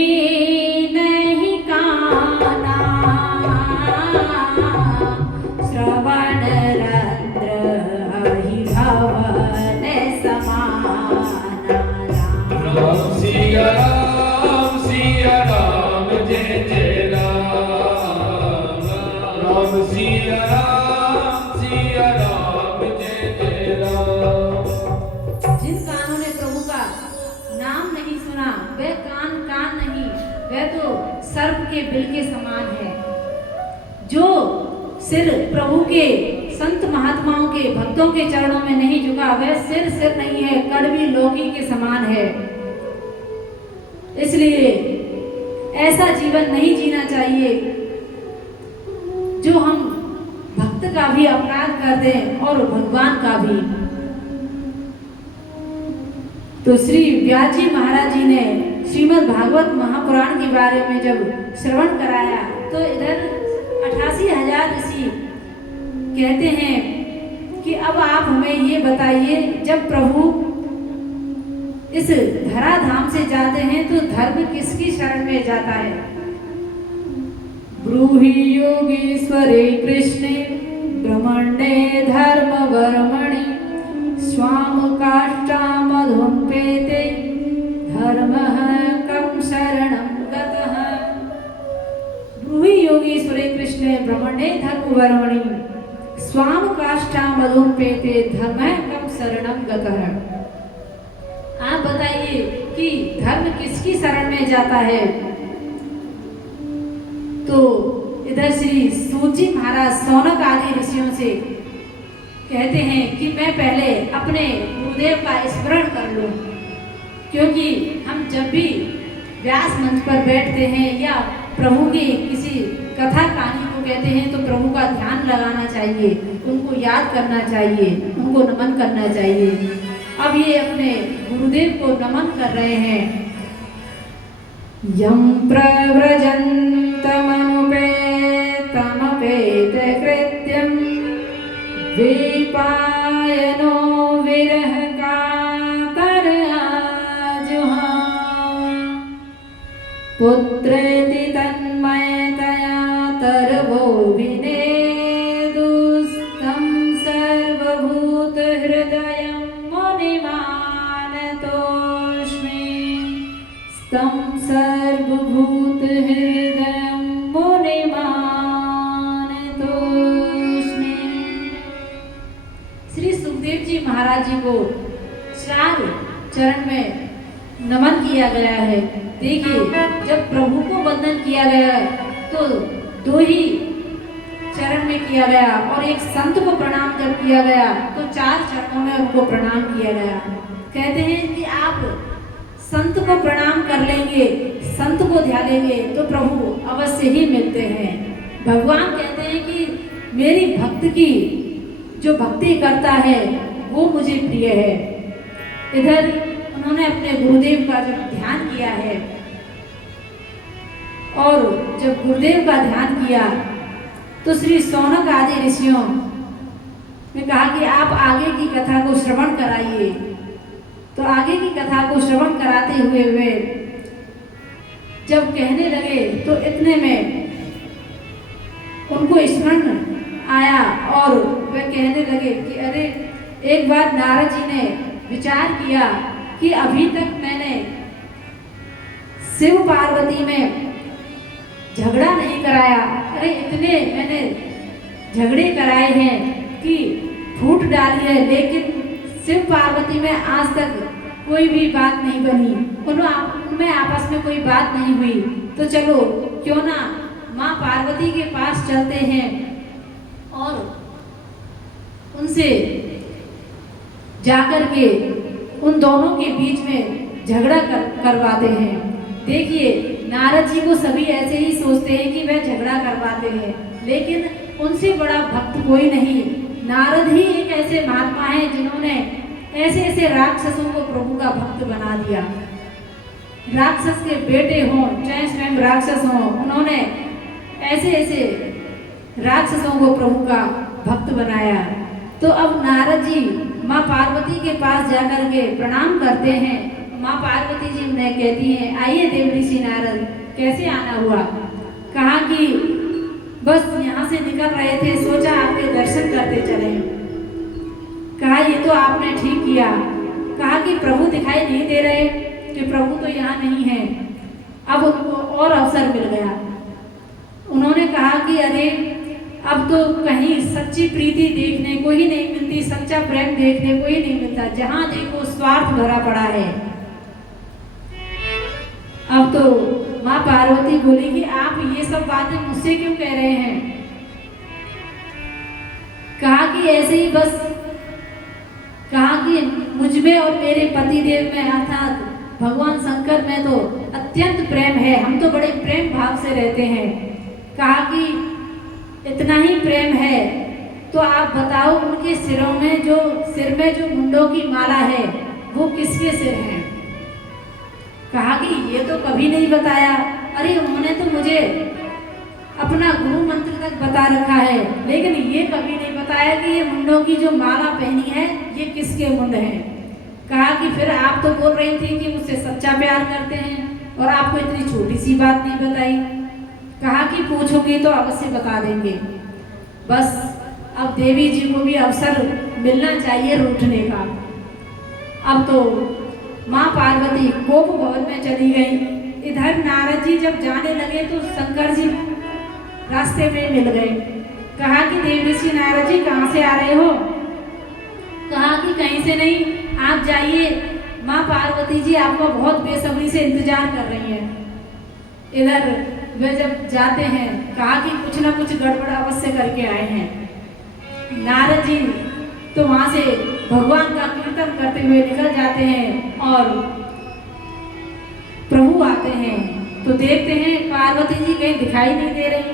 नहीं काना, श्रवण रंध्र अहि भवन समाना। राम सिया राम जय जय राम, राम सिया राम जय जय राम। जिन कानों ने प्रभु का नाम नहीं सुना वह कान नहीं, वह तो सर्प के बिल के समान है। जो सिर प्रभु के संत महात्माओं के भक्तों के चरणों में नहीं झुका वह सिर नहीं है, कड़वी लौकी के समान है। इसलिए ऐसा जीवन नहीं जीना चाहिए जो हम भक्त का भी अपराध कर दें और भगवान का भी। तो श्री व्यास जी महाराज जी ने श्रीमद् भागवत महापुराण के बारे में जब श्रवण कराया तो इधर 88,000 ऋषि कहते हैं कि अब आप हमें ये बताइए जब प्रभु इस धराधाम से जाते हैं तो धर्म किसकी शरण में जाता है? ब्रूहि योगीश्वरे कृष्णे ब्रह्मण्डे धर्म वर्मणि स्वाम काष्ठामधुम्पेते धर्मः कं शरणं गतः। ब्रूहि योगीश्वरे कृष्णे ब्रह्मण्डे धर्म वर्मणि स्वाम काष्ठामधुम्पेते धर्मः कं शरणं गतः। आप बताइए कि धर्म किसकी शरण में जाता है? तो इधर श्री सूजी महाराज सौनक आदि ऋषियों से कहते हैं कि मैं पहले अपने गुरुदेव का स्मरण कर लूं, क्योंकि हम जब भी व्यास मंच पर बैठते हैं या प्रभु की किसी कथा कहानी को कहते हैं तो प्रभु का ध्यान लगाना चाहिए, उनको याद करना चाहिए, उनको नमन करना चाहिए। अब ये अपने गुरुदेव को नमन कर रहे हैं। यं प्रव्रजन्तमनुपेतमपेत कृत्यं विपायनो विरह कातराजुहाव पुत्रेति तन्मयतया तरवो विनेदुस्तं सर्वभूतहृदयं मुनिमानतोऽस्मि स्तं सर्वभूतहृदयं मुनिमानतोऽस्मि। श्री सुखदेव जी महाराज जी को 4 चरण में नमन किया गया है। देखिए, जब प्रभु को वंदन किया गया तो 2 ही चरण में किया गया और एक संत को प्रणाम जब किया गया तो 4 चरणों में उनको प्रणाम किया गया। कहते हैं कि आप संत को प्रणाम कर लेंगे, संत को ध्यानेंगे तो प्रभु अवश्य ही मिलते हैं। भगवान कहते हैं कि मेरी भक्त की जो भक्ति करता है वो मुझे प्रिय है। इधर उन्होंने अपने गुरुदेव का जब ध्यान किया है और जब गुरुदेव का ध्यान किया तो श्री सौनक आदि ऋषियों ने कहा कि आप आगे की कथा को श्रवण कराइए। तो आगे की कथा को श्रवण कराते हुए वे जब कहने लगे तो इतने में उनको स्मरण आया और वे कहने लगे कि अरे, एक बार नारद जी ने विचार किया कि अभी तक मैंने शिव पार्वती में झगड़ा नहीं कराया। अरे, इतने मैंने झगड़े कराए हैं कि फूट डाली है, लेकिन शिव पार्वती में आज तक कोई भी बात नहीं बनी, उनमें आपस में कोई बात नहीं हुई। तो चलो क्यों ना माँ पार्वती के पास चलते हैं और उनसे जाकर के उन दोनों के बीच में झगड़ा करवाते हैं। देखिए, नारद जी को सभी ऐसे ही सोचते हैं कि वह झगड़ा करवाते हैं, लेकिन उनसे बड़ा भक्त कोई नहीं। नारद ही एक ऐसे महात्मा हैं जिन्होंने ऐसे ऐसे राक्षसों को प्रभु का भक्त बना दिया। राक्षस के बेटे हों चाहे स्वयं राक्षस हों, उन्होंने ऐसे ऐसे राक्षसों को प्रभु का भक्त बनाया। तो अब नारद जी माँ पार्वती के पास जाकर के प्रणाम करते हैं। माँ पार्वती जी उन्हें कहती हैं, आइए देवऋषि नारद, कैसे आना हुआ? कहा कि बस यहाँ से निकल रहे थे, सोचा आपके दर्शन करते चले। कहा ये तो आपने ठीक किया। कहा कि प्रभु दिखाई नहीं दे रहे, कि प्रभु तो यहाँ नहीं है। अब उनको और अवसर मिल गया। उन्होंने कहा कि अरे, अब तो कहीं सच्ची प्रीति देखने को ही नहीं मिलती, सच्चा प्रेम देखने को ही नहीं मिलता, जहाँ देखो स्वार्थ भरा पड़ा है। अब तो माँ पार्वती बोली कि आप ये सब बातें मुझसे क्यों कह रहे हैं? कहा कि ऐसे ही बस, कहा कि मुझ में और मेरे पति देव में अर्थात भगवान शंकर में तो अत्यंत प्रेम है, हम तो बड़े प्रेम भाव से रहते हैं। कहा कि इतना ही प्रेम है तो आप बताओ, उनके सिर में जो मुंडों की माला है वो किसके सिर हैं? कहा कि ये तो कभी नहीं बताया। अरे, उन्होंने तो मुझे अपना गुरु मंत्र तक बता रखा है, लेकिन ये कभी नहीं बताया कि ये मुंडों की जो माला पहनी है ये किसके मुंड हैं। कहा कहा कि फिर आप तो बोल रही थी कि मुझसे सच्चा प्यार करते हैं और आपको इतनी छोटी सी बात नहीं बताई। कहा कि पूछोगी तो अवश्य बता देंगे। बस अब देवी जी को भी अवसर मिलना चाहिए रूठने का। अब तो माँ पार्वती कोप भवन में चली गई। इधर नारद जी जब जाने लगे तो शंकर जी रास्ते में मिल गए। कहा कि देवर्षि नारद जी कहाँ से आ रहे हो? कहा कि कहीं से नहीं, आप जाइए, माँ पार्वती जी आपको बहुत बेसब्री से इंतजार कर रही हैं। इधर वे जब जाते हैं, कहा कि कुछ ना कुछ गड़बड़ अवश्य करके आए हैं। नारद जी तो वहां से भगवान का कीर्तन करते हुए निकल जाते हैं और प्रभु आते हैं तो देखते हैं पार्वती जी कहीं दिखाई नहीं दे रही।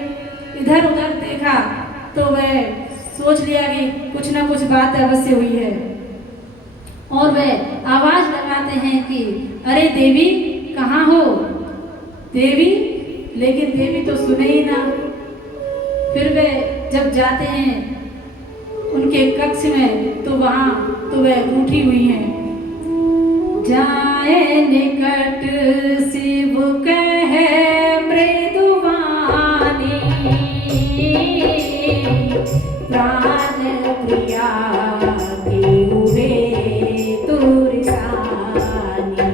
इधर उधर देखा तो वह सोच लिया कि कुछ ना कुछ बात अवश्य हुई है और वह आवाज लगाते हैं कि अरे देवी कहाँ हो? देवी, लेकिन देवी तो सुने ही ना। फिर वे जब जाते हैं उनके कक्ष में तो वहां तो वह रूठी हुई हैं। जाए निकट शिव कहे मृदुवानी, प्राण प्रिया हुए तुरसानी।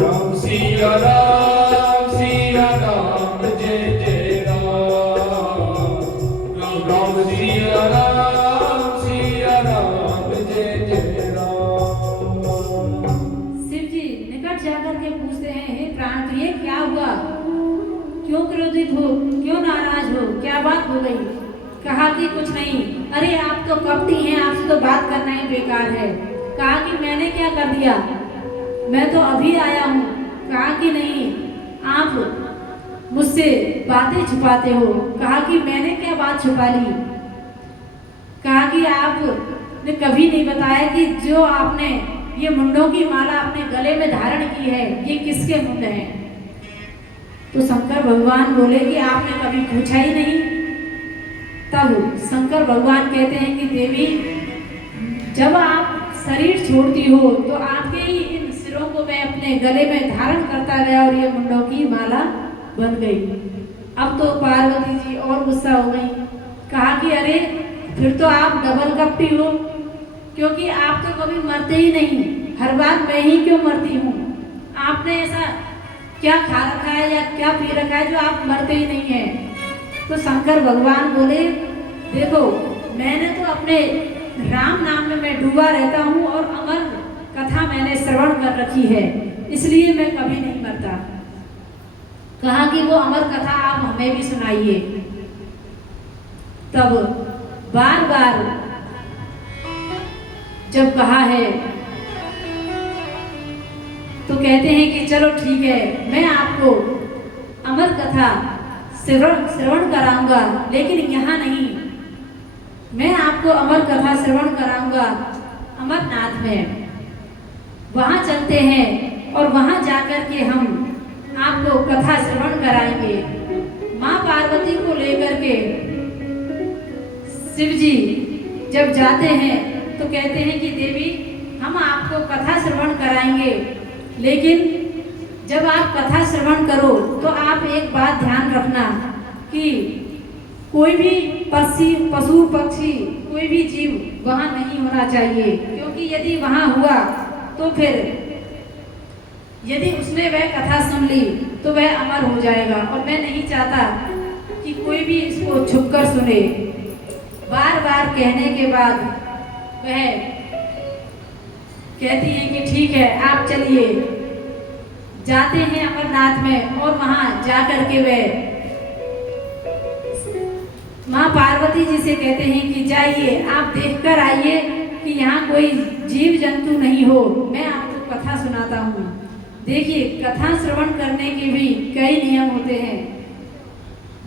राम सिया राम जय जय राम। राम सिया राम जय जय राम। शिव जी निकट जाकर के पूछते हैं, हे प्राण प्रिय क्या हुआ? क्यों क्रोधित हो? क्यों नाराज हो? क्या बात हो गई? कहा कि कुछ नहीं। अरे आप तो कपटी हैं, आपसे तो बात करना ही बेकार है। कहा कि मैंने क्या कर दिया? मैं तो अभी आया हूँ। कहा कि नहीं, आप मुझसे बातें छुपाते हो। कहा कि मैंने क्या बात छुपा ली? कहा कि आपने कभी नहीं बताया कि जो आपने ये मुंडों की माला अपने गले में धारण की है, ये किसके मुंड हैं? तो शंकर भगवान बोले कि आपने कभी पूछा ही नहीं। तब शंकर भगवान कहते हैं कि देवी, जब आप शरीर छोड़ती हो तो आपके ही इन सिरों को मैं अपने गले में धारण करता गया और ये मुंडों की माला बन गई। अब तो पार्वती जी और गुस्सा हो गई। कहा कि अरे फिर तो आप डबल कपटी हो, क्योंकि आप तो कभी मरते ही नहीं, हर बार मैं ही क्यों मरती हूँ? आपने ऐसा क्या खा रखा है या क्या पी रखा है जो आप मरते ही नहीं हैं? तो शंकर भगवान बोले, देखो मैंने तो अपने राम नाम में मैं डूबा रहता हूँ और अमर कथा मैंने श्रवण कर रखी है, इसलिए मैं कभी नहीं मरता। कहा कि वो अमर कथा आप हमें भी सुनाइए। तब बार बार जब कहा है तो कहते हैं कि चलो ठीक है, मैं आपको अमर कथा श्रवण कराऊंगा, लेकिन यहाँ नहीं, मैं आपको अमर कथा श्रवण कराऊंगा अमरनाथ में। वहां चलते हैं और वहां जाकर के हम आपको कथा श्रवण कराएंगे। माँ पार्वती को लेकर के शिव जी जब जाते हैं तो कहते हैं कि देवी, हम आपको कथा श्रवण कराएंगे, लेकिन जब आप कथा श्रवण करो तो आप एक बात ध्यान रखना कि कोई भी पशु पक्षी कोई भी जीव वहां नहीं होना चाहिए, क्योंकि यदि वहां हुआ तो फिर यदि उसने वह कथा सुन ली तो वह अमर हो जाएगा, और मैं नहीं चाहता कि कोई भी इसको छुपकर सुने। बार बार कहने के बाद वह कहती हैं कि ठीक है, आप चलिए। जाते हैं अमरनाथ में और वहां जाकर के वे माँ पार्वती जी से कहते हैं कि जाइए, आप देखकर आइए कि यहाँ कोई जीव जंतु नहीं हो, मैं आपको कथा सुनाता हूँ। देखिए, कथा श्रवण करने के भी कई नियम होते हैं।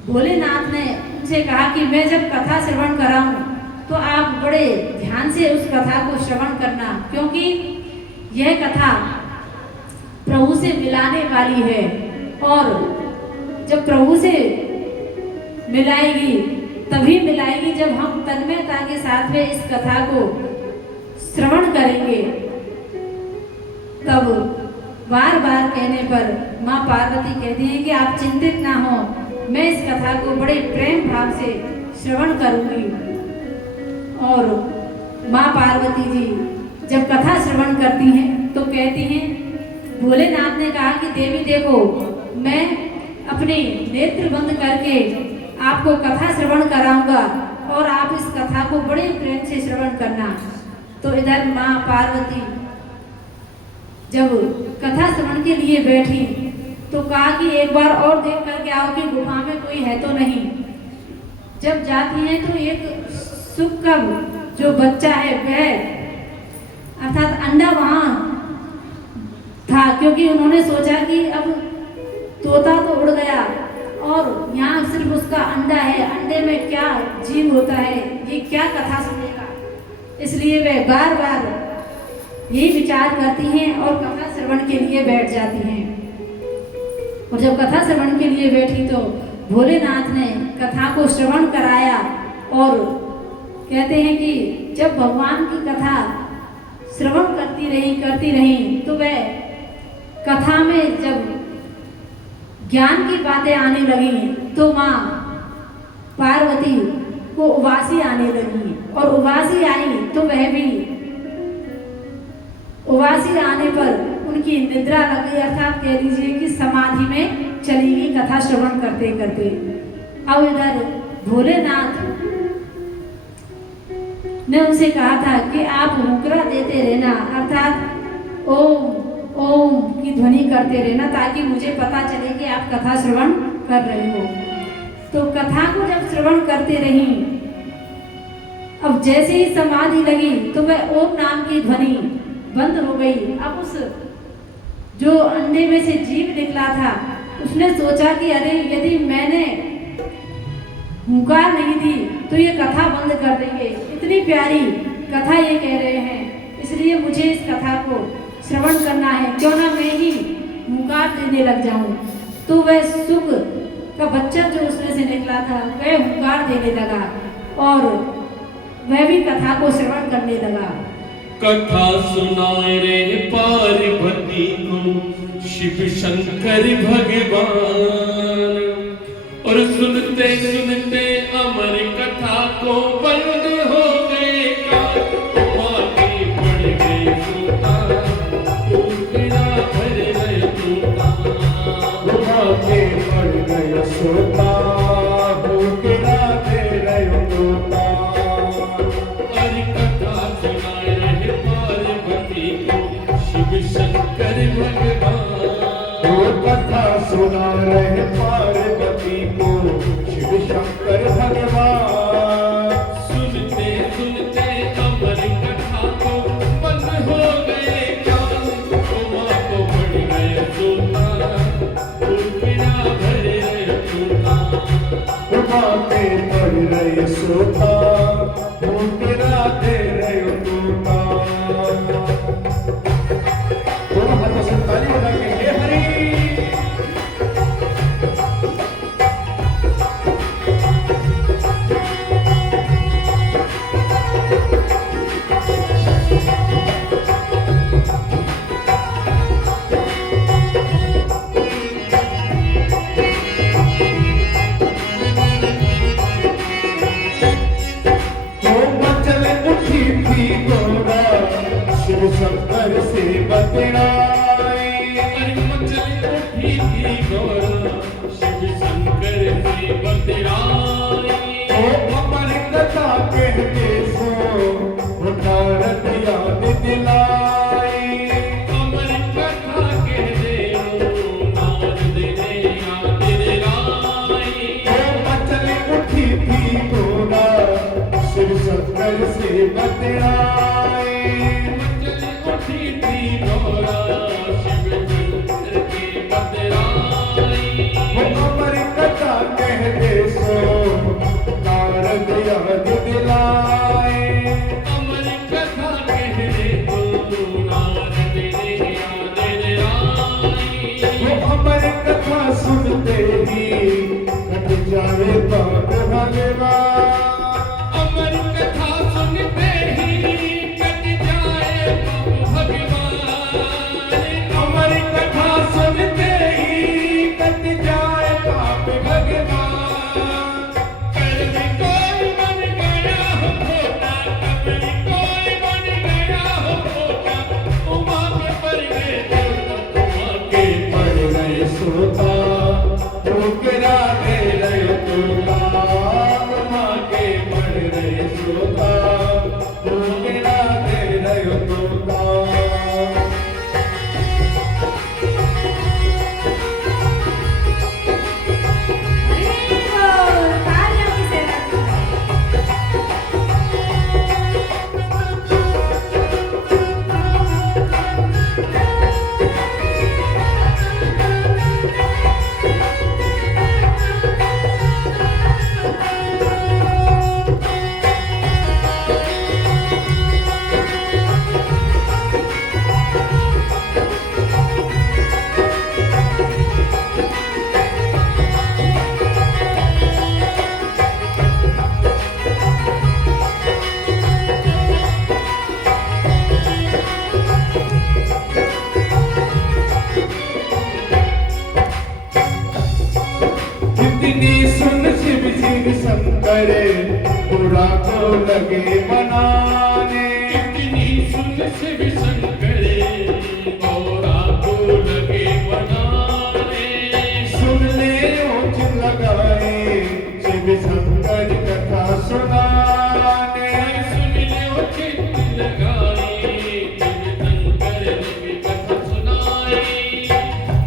भोलेनाथ ने उनसे कहा कि मैं जब कथा श्रवण कराऊं तो आप बड़े ध्यान से उस कथा को श्रवण करना, क्योंकि यह कथा प्रभु से मिलाने वाली है, और जब प्रभु से मिलाएगी तभी मिलाएगी जब हम तन्मयता के साथ में इस कथा को श्रवण करेंगे। तब बार बार कहने पर माँ पार्वती कहती हैं कि आप चिंतित ना हो, मैं इस कथा को बड़े प्रेम भाव से श्रवण करूंगी। और माँ पार्वती जी जब कथा श्रवण करती हैं तो कहती हैं, भोलेनाथ ने कहा कि देवी देखो, मैं अपने नेत्र बंद करके आपको कथा श्रवण कराऊंगा और आप इस कथा को बड़े प्रेम से श्रवण करना। तो इधर माँ पार्वती जब कथा श्रवण के लिए बैठी तो कहा कि एक बार और देख करके आओ कि गुफा में कोई है तो नहीं। जब जाती हैं तो एक सुख का जो बच्चा है वह अर्थात अंडा वहाँ था, क्योंकि उन्होंने सोचा कि अब तोता तो उड़ गया और यहाँ सिर्फ उसका अंडा है, अंडे में क्या जीव होता है, ये क्या कथा सुनेगा। इसलिए वे बार बार यही विचार करती हैं और कथा श्रवण के लिए बैठ जाती हैं। और जब कथा श्रवण के लिए बैठी तो भोलेनाथ ने कथा को श्रवण कराया और कहते हैं कि जब भगवान की कथा श्रवण करती रही तो वह कथा में जब ज्ञान की बातें आने लगी तो माँ पार्वती को उबासी आने लगी और उबासी आई तो वह भी उबासी आने पर उनकी निद्रा लग गई, अर्थात कह लीजिए कि समाधि में चली गई कथा श्रवण करते करते। अब इधर भोलेनाथ ने उनसे कहा था कि आप मुकरा देते रहना, अर्थात ओम ओम की ध्वनि करते रहना ताकि मुझे पता चले कि आप कथा श्रवण कर रहे हो। तो कथा को जब श्रवण करते रही, अब जैसे ही समाधि लगी तो वह ओम नाम की ध्वनि बंद हो गई। अब उस जो अंडे में से जीव निकला था उसने सोचा कि अरे यदि मैंने हुंकार नहीं दी तो ये कथा बंद कर देंगे, इतनी प्यारी कथा ये कह रहे हैं, इसलिए मुझे इस कथा को श्रवण करना है, क्यों ना मैं ही हुंकार देने लग जाऊं। तो वह सुख का बच्चा जो उसमें से निकला था वह हुंकार देने लगा और वह भी कथा को श्रवण करने लगा। कथा सुनाए रे पार्वती को शिव शंकर भगवान, और सुनते सुनते अमर कथा को बंद हो गए कान, आगे बढ़ गए सूता टूकड़ा भर गए टूटा, आगे बढ़ गए सूता टूकड़ा भर गए टूटा। अरे कथा सुनाए रहे पार्वती को शिव शंकर भगवान, कथा सुना रहे पार्वती को शिव शंकर भगवान। सुनते सुनते अमर कथा को बंद हो गए कान, माँ को बढ़ गए सोता टूकड़ा भर गए टूटा, माँ के बढ़ गए सोता टूकड़ा दे रहे टूटा। दोनों हाथों से ताली बजा के हे हरि। शिव शंकर से बतराई, मचल उठी थी गौरा शिव शंकर से बतराई। ओ अमर कथा कहते सो नारद याद दिलाई, अमर कथा कहते नारद ने याद दिलाई। ओ मचल उठी थी गौरा शिव शंकर से बतराई, अमर कथा कहते सो नारद याद दिलाए, अमर कथा कहते सो नारद ने याद दिलाए। अमर कथा सुनते ही कट जाए पाप भगवान, अमर कथा सुनते ही कट जाए पाप भगवान। को लगे बनाने। कितनी सुन शिव शंकर गौरा को लगे बनाने। सुन ले ओठ लगाए शिव शंकर कथा सुनाने। सुन ले उचित लगाए शिव शंकर लगे कथा सुनाए।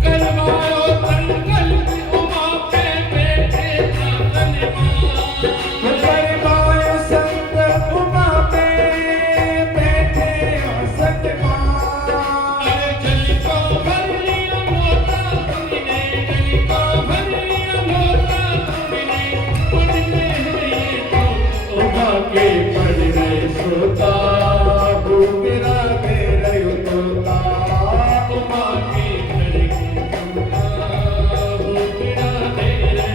करवाओ संकल्प उमा पे बैठे साधन मान। करवाए संकल्प उमा पे बैठे आसन मान। अरे जल को भर लिया मोटा तुमने, जल को भर लिया मोटा तुमने। उनमें है ये तो उमा के पड़ रहे सोता भूमिरा दे रहे तोता। उमा के घर की तोता हो बिना तेरे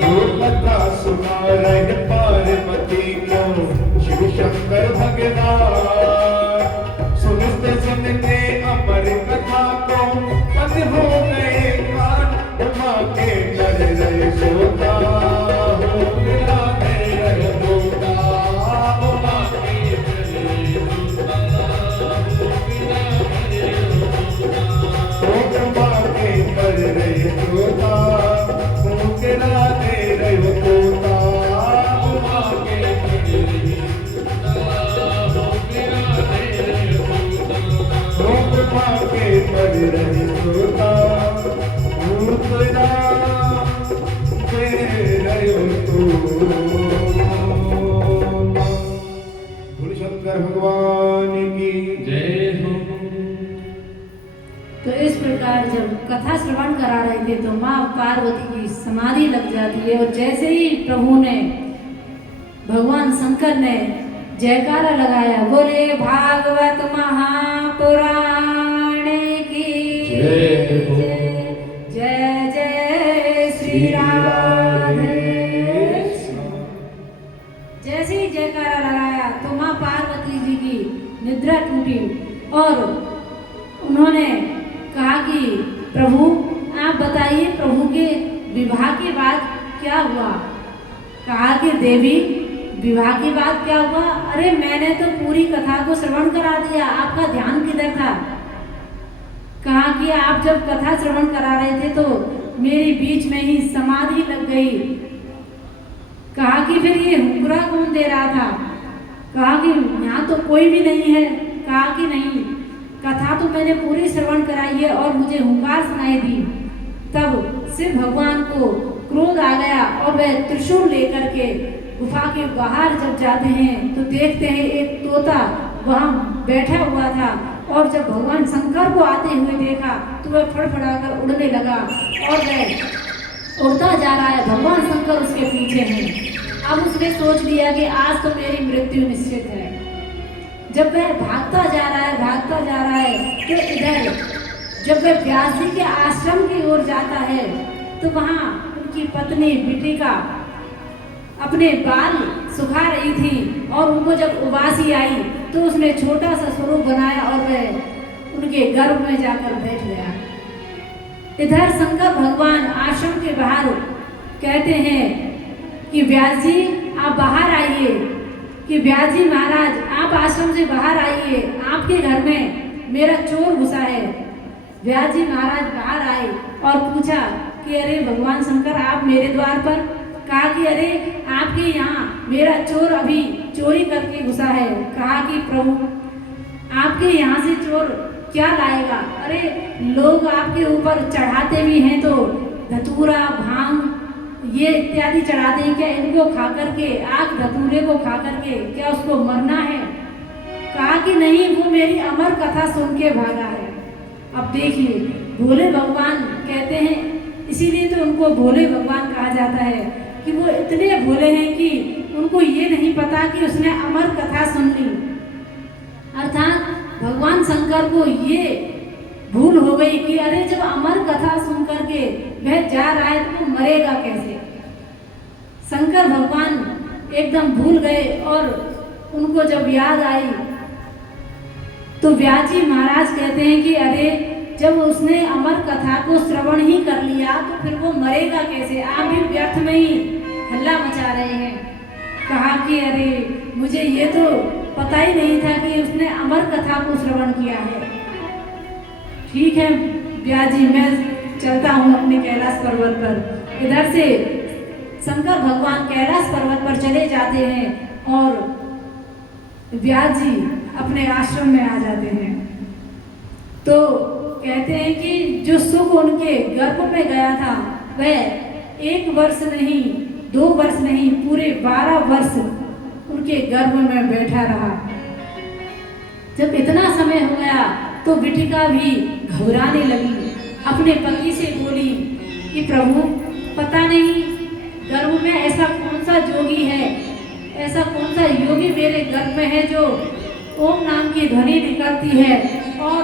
वो कथा सुना रहे पार्वती को शिव शंकर भगवान। सुनते सुनते अमर कथा को पद हो गए कान। उमा के कर रहे सोता हो बिना दे रहे तोता। उमा के घर तोता हो बिना तेरे तोता। उमा के कर रहे सोता हो बिना दे रहे तोता। उमा के घर तोता हो बिना तेरे तोता। उमा के कर रहे सोता हो बिना दे रहे तोता। बोलो शंकर भगवान की जय हो। तो इस प्रकार जब कथा श्रवण करा रहे थे तो माँ पार्वती की समाधि लग जाती है। और जैसे ही प्रभु ने भगवान शंकर ने जयकारा लगाया, बोले भागवत महापुराण की जय हो। जय जय श्री राधे। जैसे ही जयकारा लगाया तो माँ पार्वती जी की निद्रा टूटी और उन्होंने कहा कि प्रभु आप बताइए प्रभु के विवाह के बाद क्या हुआ। कहा कि देवी विवाह के बाद क्या हुआ। अरे मैंने तो पूरी कथा को श्रवण करा दिया, आपका ध्यान किधर था। कहा कि आप जब कथा श्रवण करा रहे थे तो मेरी बीच में ही समाधि लग गई। कहा कि फिर ये हुक्रा कौन दे रहा था। कहा कि यहाँ तो कोई भी नहीं है। कहा कि नहीं, कथा तो मैंने पूरी श्रवण कराई है और मुझे हुंकार सुनाई दी। तब शिव भगवान को क्रोध आ गया और वह त्रिशूल लेकर के गुफा के बाहर जब जाते हैं तो देखते हैं एक तोता वहाँ बैठा हुआ था। और जब भगवान शंकर को आते हुए देखा तो वह फड़फड़ाकर उड़ने लगा और वह उड़ता जा रहा है। भगवान शंकर उसके पीछे हैं। अब उसने सोच लिया कि आज तो मेरी मृत्यु निश्चित है। जब वह भागता जा रहा है तो इधर जब वह व्यास जी के आश्रम की ओर जाता है तो वहाँ उनकी पत्नी बिटिका अपने बाल सुखा रही थी और उनको जब उबासी आई तो उसने छोटा सा स्वरूप बनाया और वह उनके गर्भ में जाकर बैठ गया। इधर शंकर भगवान आश्रम के बाहर कहते हैं कि व्यास जी आप बाहर आइए, कि व्यास जी महाराज आप आश्रम से बाहर आइए, आपके घर में मेरा चोर घुसा है। व्यास जी महाराज बाहर आए और पूछा कि अरे भगवान शंकर आप मेरे द्वार पर। कहा कि अरे आपके यहाँ मेरा चोर अभी चोरी करके घुसा है। कहा कि प्रभु आपके यहाँ से चोर क्या लाएगा। अरे लोग आपके ऊपर चढ़ाते भी हैं तो धतूरा भांग ये इत्यादि चढ़ाते हैं, क्या इनको खा करके आग धतूरे को खा करके क्या उसको मरना है। कहा कि नहीं, वो मेरी अमर कथा सुन के भागा है। अब देखिए भोले भगवान कहते हैं, इसीलिए तो उनको भोले भगवान कहा जाता है कि वो इतने भोले हैं कि उनको ये नहीं पता कि उसने अमर कथा सुन ली। अर्थात भगवान शंकर को ये भूल हो गई कि अरे जब अमर कथा सुन करके वह जा रहा है तो वो मरेगा कैसे। शंकर भगवान एकदम भूल गए और उनको जब याद आई तो व्यास जी महाराज कहते हैं कि अरे जब उसने अमर कथा को श्रवण ही कर लिया तो फिर वो मरेगा कैसे। आप भी व्यर्थ में ही हल्ला मचा रहे हैं। कहा कि अरे मुझे ये तो पता ही नहीं था कि उसने अमर कथा को श्रवण किया है। ठीक है ब्यास जी, मैं चलता हूँ अपने कैलाश पर्वत पर। इधर से शंकर भगवान कैलाश पर्वत पर चले जाते हैं और व्यास जी अपने आश्रम में आ जाते हैं। तो कहते हैं कि जो सुख उनके गर्भ में गया था वह 1 वर्ष नहीं, 2 वर्ष नहीं, पूरे 12 वर्ष उनके गर्भ में बैठा रहा। जब इतना समय हो गया तो बिटिका भी घबराने लगी, अपने पति से बोली कि प्रभु पता नहीं गर्भ में ऐसा कौन सा जोगी है, ऐसा कौन सा योगी मेरे गर्भ में है जो ओम नाम की ध्वनि निकलती है और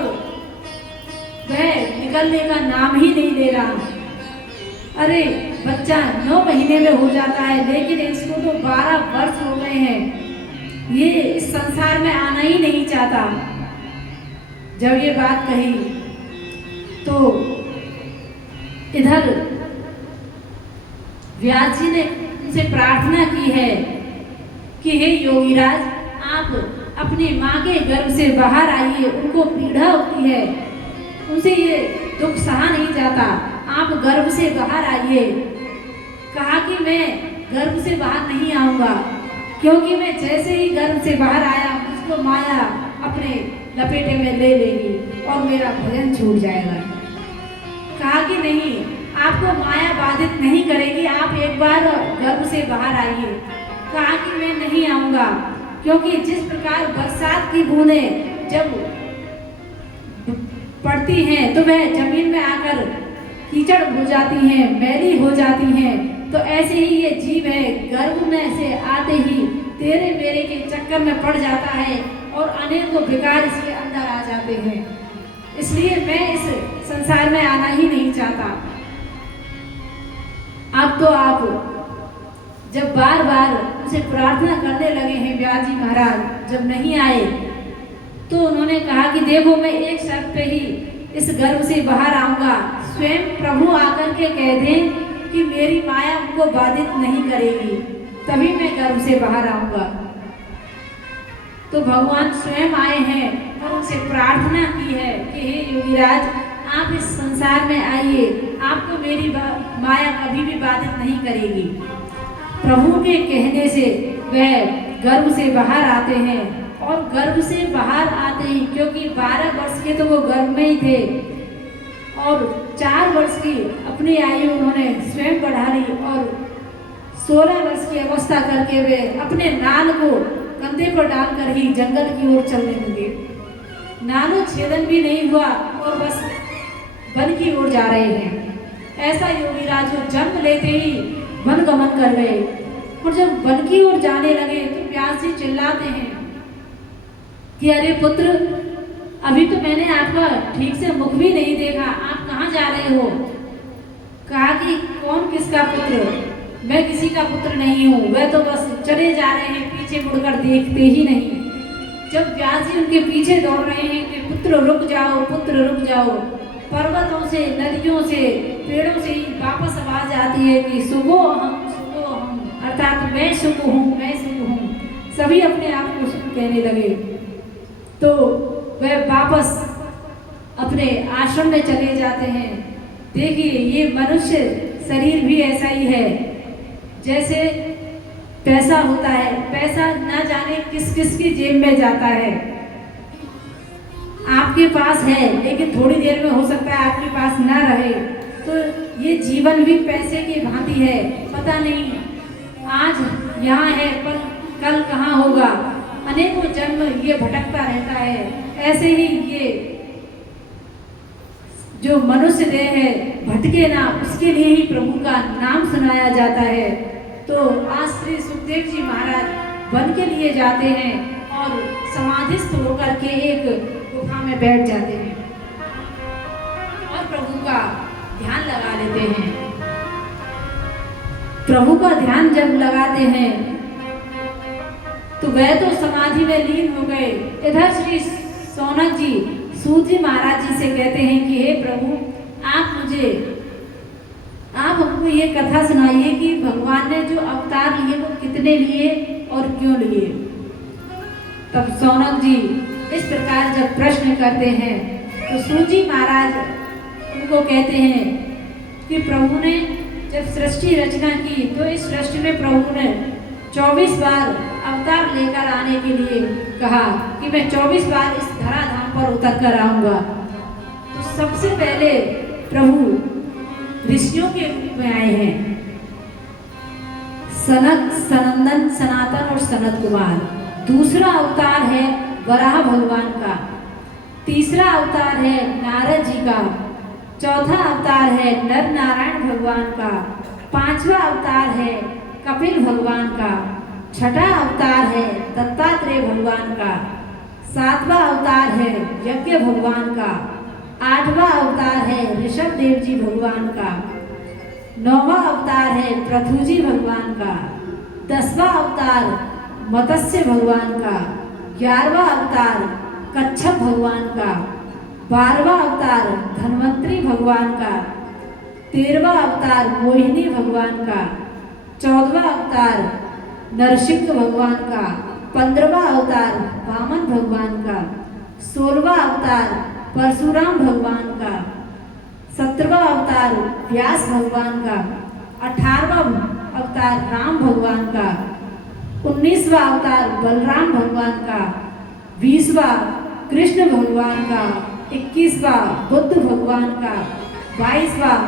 वह निकलने का नाम ही नहीं ले रहा। अरे बच्चा 9 महीने में हो जाता है लेकिन इसको तो 12 वर्ष हो गए हैं, ये इस संसार में आना ही नहीं चाहता। जब ये बात कही तो इधर व्यास जी ने उनसे प्रार्थना की है कि हे योगीराज, आप अपनी माँ के गर्भ से बाहर आइए, उनको पीड़ा होती है, उनसे ये दुख सहा नहीं जाता, आप गर्भ से बाहर आइए। कहा कि मैं गर्भ से बाहर नहीं आऊँगा, क्योंकि मैं जैसे ही गर्भ से बाहर आया उसको माया अपने लपेटे में ले लेगी और मेरा भजन छूट जाएगा। कहा कि नहीं, आपको माया बाधित नहीं करेगी, आप एक बार गर्भ से बाहर आइए। कहा कि मैं नहीं आऊँगा, क्योंकि जिस प्रकार बरसात की बूंदें जब पड़ती हैं तो वह जमीन में आकर कीचड़ हो जाती हैं, मैली हो जाती हैं, तो ऐसे ही ये जीव है गर्भ में से आते ही तेरे मेरे के चक्कर में पड़ जाता है और अनेकों विकार इसके अंदर आ जाते हैं। इसलिए मैं इस संसार में आना ही नहीं चाहता। अब तो आप जब बार बार उसे प्रार्थना करने लगे हैं व्यास जी महाराज, जब नहीं आए तो उन्होंने कहा कि देखो मैं एक शर्त पे ही इस गर्भ से बाहर आऊँगा, स्वयं प्रभु आकर के कह दें कि मेरी माया उनको बाधित नहीं करेगी, तभी मैं गर्भ से बाहर आऊँगा। तो भगवान स्वयं आए हैं और उनसे प्रार्थना की है कि हे योगीराज, आप इस संसार में आइए, आपको मेरी माया कभी भी बाधित नहीं करेगी। प्रभु के कहने से वह गर्भ से बाहर आते हैं और गर्भ से बाहर आते ही, क्योंकि 12 वर्ष के तो वो गर्भ में ही थे और 4 वर्ष की अपनी आयु उन्होंने स्वयं बढ़ा ली और 16 वर्ष की अवस्था करके वे अपने नाल को कंधे पर डालकर ही जंगल की ओर चलने लगे। नालो छेदन भी नहीं हुआ और बस वन की ओर जा रहे हैं। ऐसा योगीराज जो जन्म लेते ही वन गमन कर गए और जब वन की ओर जाने लगे तो व्यास जी चिल्लाते हैं कि अरे पुत्र, अभी तो मैंने आपका ठीक से मुख भी नहीं देखा, आप कहाँ जा रहे हो? कहा कि कौन किसका पुत्र? मैं किसी का पुत्र नहीं हूँ, वह तो बस चले जा रहे हैं, पीछे मुड़कर देखते ही नहीं। जब व्यास जी उनके पीछे दौड़ रहे हैं कि पुत्र रुक जाओ, पुत्र रुक जाओ, पर्वतों से, नदियों से, पेड़ों से ही वापस आवाज आती है कि सुबो हम, अर्थात मैं सुख हूँ, मैं सुख हूँ। सभी अपने आप को सुख कहने लगे। तो वह वापस अपने आश्रम में चले जाते हैं। देखिए ये मनुष्य शरीर भी ऐसा ही है, जैसे पैसा होता है, पैसा ना जाने किस किस की जेब में जाता है। आपके पास है लेकिन थोड़ी देर में हो सकता है आपके पास ना रहे। तो ये जीवन भी पैसे की भांति है, पता नहीं आज यहाँ है पर कल कहाँ होगा। अनेकों जन्म ये भटकता रहता है। ऐसे ही ये जो मनुष्य देह है भटके ना, उसके लिए ही प्रभु का नाम सुनाया जाता है। तो आज श्री सुखदेव जी महाराज वन के लिए जाते हैं और समाधिस्थ होकर के एक गुफा में बैठ जाते हैं और प्रभु का ध्यान लगा लेते हैं। प्रभु का ध्यान जब लगाते हैं तो वह तो समाधि में लीन हो गए। इधर श्री सौनक जी सूत जी महाराज जी से कहते हैं कि हे प्रभु, आप हमको ये कथा सुनाइए कि भगवान ने जो अवतार लिए वो कितने लिए और क्यों लिए? तब सौनक जी इस प्रकार जब प्रश्न करते हैं तो सूत जी महाराज उनको कहते हैं कि प्रभु ने जब सृष्टि रचना की तो इस सृष्टि में प्रभु ने 24 बार अवतार लेकर आने के लिए कहा कि मैं 24 बार इस धराधाम पर उतर कर आऊंगा। तो सबसे पहले प्रभु ऋषियों के रूप में आए हैं, सनक, सनंदन, सनातन और सनत कुमार। दूसरा अवतार है वराह भगवान का, तीसरा अवतार है नारद जी का, चौथा अवतार है नर नारायण भगवान का, पांचवा अवतार है कपिल भगवान का, छठा अवतार है दत्तात्रेय भगवान का, सातवां अवतार है यज्ञ भगवान का, आठवां अवतार है ऋषभ देव जी भगवान का, नौवां अवतार है पृथु जी भगवान का, 10वां अवतार मत्स्य भगवान का, 11वां अवतार कच्छप भगवान का, 12वां अवतार धन्वंतरी भगवान का, 13वां अवतार मोहिनी भगवान का, 14वां अवतार नरसिंह भगवान का, 15वां अवतार वामन भगवान का, 16वां अवतार परशुराम भगवान का, 17वां अवतार व्यास भगवान का, 18वां अवतार राम भगवान का, 19वां अवतार बलराम भगवान का, 20वां कृष्ण भगवान का, 21वां बुद्ध भगवान का, 22वां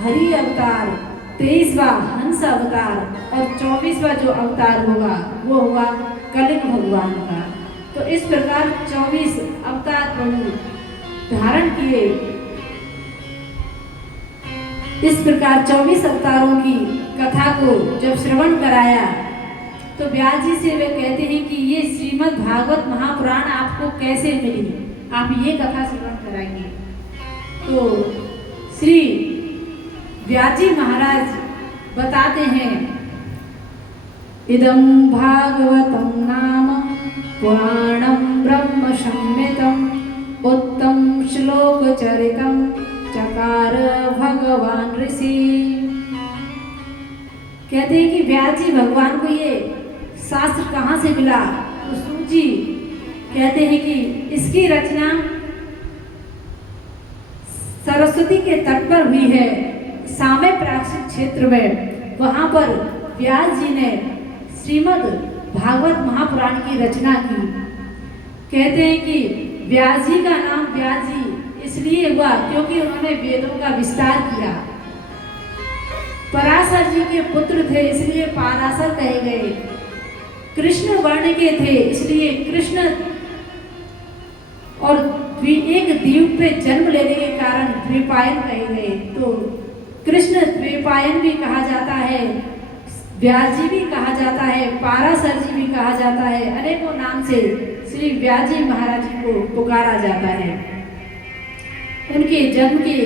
हरि अवतार, 23वां हंस अवतार और 24वां जो अवतार होगा वो होगा कलिंग भगवान का। तो इस प्रकार 24 अवतार प्रभु धारण किए। इस प्रकार 24 अवतारों की कथा को जब श्रवण कराया तो व्यास जी से वे कहते हैं कि ये श्रीमद् भागवत महापुराण आपको कैसे मिली, आप ये कथा श्रवण कराएंगे। तो श्री व्यास जी महाराज बताते हैं, इदं भागवतं नाम पुराणं ब्रह्म संहितं उत्तम श्लोक चरितं चकार भगवान ऋषि। कहते हैं कि व्यास जी भगवान को ये शास्त्र कहाँ से मिला? तो सूत जी कहते हैं कि इसकी रचना सरस्वती के तट पर हुई है, सामे प्राचीन क्षेत्र में। वहाँ पर व्यास जी ने श्रीमद् भागवत महापुराण की रचना की। कहते हैं कि व्यास जी का नाम व्यास जी इसलिए हुआ क्योंकि उन्होंने वेदों का विस्तार किया। पराशर जी के पुत्र थे इसलिए पाराशर कहे गए। कृष्ण वर्ण के थे इसलिए कृष्ण, और एक द्वीप पे जन्म लेने के कारण द्वीपायन कहे गए। तो कृष्ण द्वीपायन भी कहा जाता है, व्यास जी भी कहा जाता है, पाराशर जी भी कहा जाता है, अनेकों नाम से श्री व्यास जी महाराज जी को पुकारा जाता है। उनके जन्म की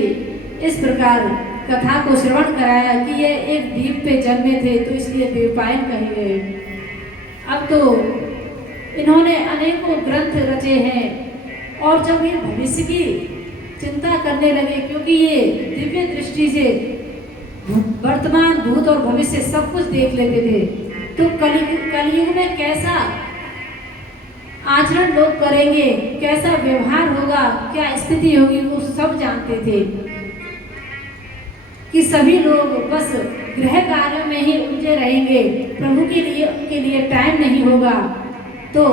इस प्रकार कथा को श्रवण कराया कि ये एक द्वीप पे जन्मे थे तो इसलिए द्वीपायन कहे गए। अब तो इन्होंने अनेकों ग्रंथ रचे हैं और जब ये भविष्य की चिंता करने लगे, क्योंकि ये दिव्य दृष्टि से वर्तमान, भूत और भविष्य सब कुछ देख लेते थे, तो कलयुग में कैसा आचरण लोग करेंगे, कैसा व्यवहार होगा, क्या स्थिति होगी, वो सब जानते थे कि सभी लोग बस गृह कार्यों में ही उलझे रहेंगे, प्रभु के लिए टाइम नहीं होगा। तो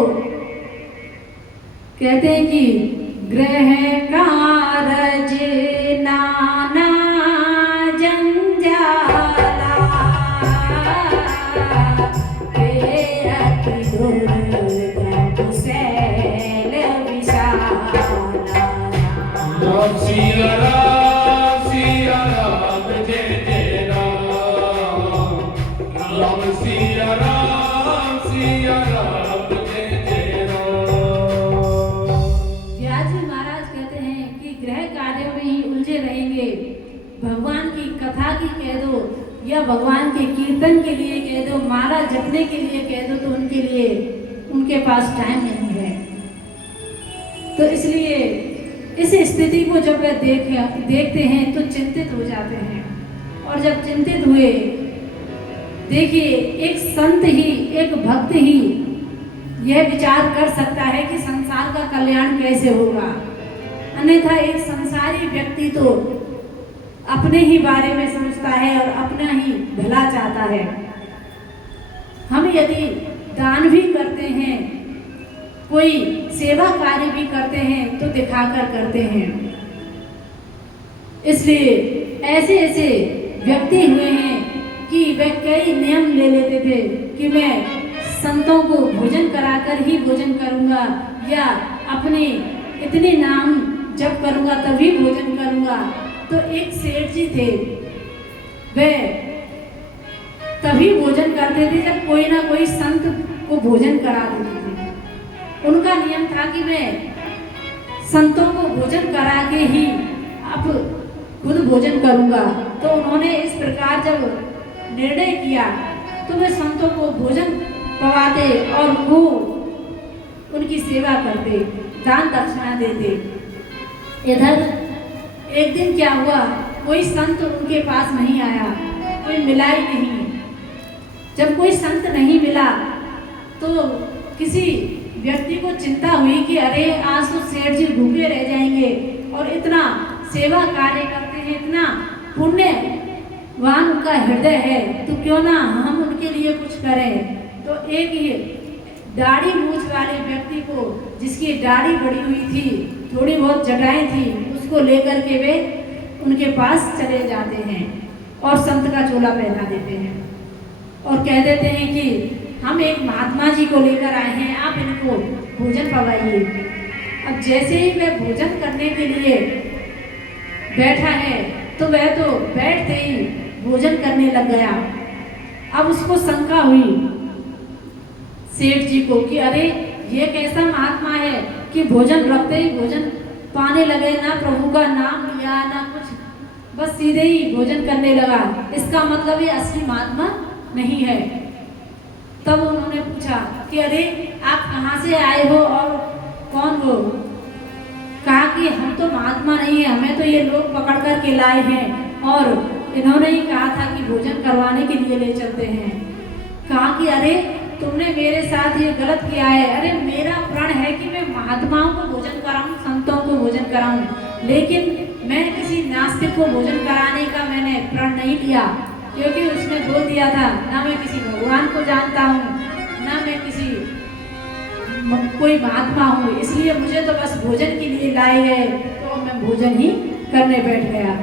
कहते हैं कि गृह कारज नाना जंजाला के अति दुर्गम शैल विशाला। राम सिया राम सिया राम जय जय राम। राम सिया राम जय जय राम। व्यास जी महाराज कहते हैं कि गृह कार्यों में ही उलझे रहेंगे, भगवान की कथा की कह दो या भगवान के कीर्तन के लिए कह दो, माला जपने के लिए कह दो, तो उनके लिए उनके पास टाइम नहीं है। तो इसलिए इस स्थिति को जब वे देखते हैं तो चिंतित हो जाते हैं, और जब चिंतित हुए देखिए, एक संत ही, एक भक्त ही यह विचार कर सकता है कि संसार का कल्याण कैसे होगा। अन्यथा एक संसारी व्यक्ति तो अपने ही बारे में सोचता है और अपना ही भला चाहता है। हम यदि दान भी करते हैं, कोई सेवा कार्य भी करते हैं, तो दिखाकर करते हैं। इसलिए ऐसे ऐसे व्यक्ति हुए हैं कि वे कई नियम ले लेते थे कि मैं संतों को भोजन कराकर ही भोजन करूंगा, या अपने इतने नाम जप करूंगा तभी भोजन करूंगा। तो एक सेठ जी थे, वे तभी भोजन करते थे जब कोई ना कोई संत को भोजन करा देते थे। उनका नियम था कि मैं संतों को भोजन करा के ही अब खुद भोजन करूंगा। तो उन्होंने इस प्रकार जब निर्णय किया तो वे संतों को भोजन पवाते और वो उनकी सेवा करते, दान दक्षिणा देते। इधर एक दिन क्या हुआ, कोई संत उनके पास नहीं आया, कोई मिला ही नहीं। जब कोई संत नहीं मिला तो किसी व्यक्ति को चिंता हुई कि अरे आज तो सेठ जी भूखे रह जाएंगे और इतना सेवा कार्य करते हैं, इतना पुण्यवान उनका हृदय है, तो क्यों ना हम उनके लिए कुछ करें। तो एक ये दाढ़ी मूछ वाले व्यक्ति को, जिसकी दाढ़ी बड़ी हुई थी, थोड़ी बहुत जटाएं थी, उसको लेकर के वे उनके पास चले जाते हैं और संत का चोला पहना देते हैं और कह देते हैं कि हम एक महात्मा जी को लेकर आए हैं, आप इनको भोजन पवाइए। अब जैसे ही वह भोजन करने के लिए बैठा है तो वह तो बैठते ही भोजन करने लग गया। अब उसको शंका हुई सेठ जी को कि अरे ये कैसा महात्मा है कि भोजन रखते ही भोजन पाने लगे, ना प्रभु का नाम लिया ना कुछ, बस सीधे ही भोजन करने लगा। इसका मतलब ये असली महात्मा नहीं है। तब उन्होंने पूछा कि अरे आप कहाँ से आए हो और कौन हो। कहा कि हम तो महात्मा नहीं है, हमें तो ये लोग पकड़ कर के लाए हैं और इन्होंने ही कहा था कि भोजन करवाने के लिए ले चलते हैं। कहा कि अरे तुमने मेरे साथ ये गलत किया है। अरे मेरा प्रण है कि मैं महात्माओं को भोजन कराऊं, संतों को भोजन कराऊं, लेकिन मैं किसी नास्तिक को भोजन कराने का मैंने प्रण नहीं लिया, क्योंकि उसने बोल दिया था ना मैं किसी भगवान को जानता हूँ, ना मैं किसी कोई महात्मा हूँ, इसलिए मुझे तो बस भोजन के लिए लाए गए, तो मैं भोजन ही करने बैठ गया।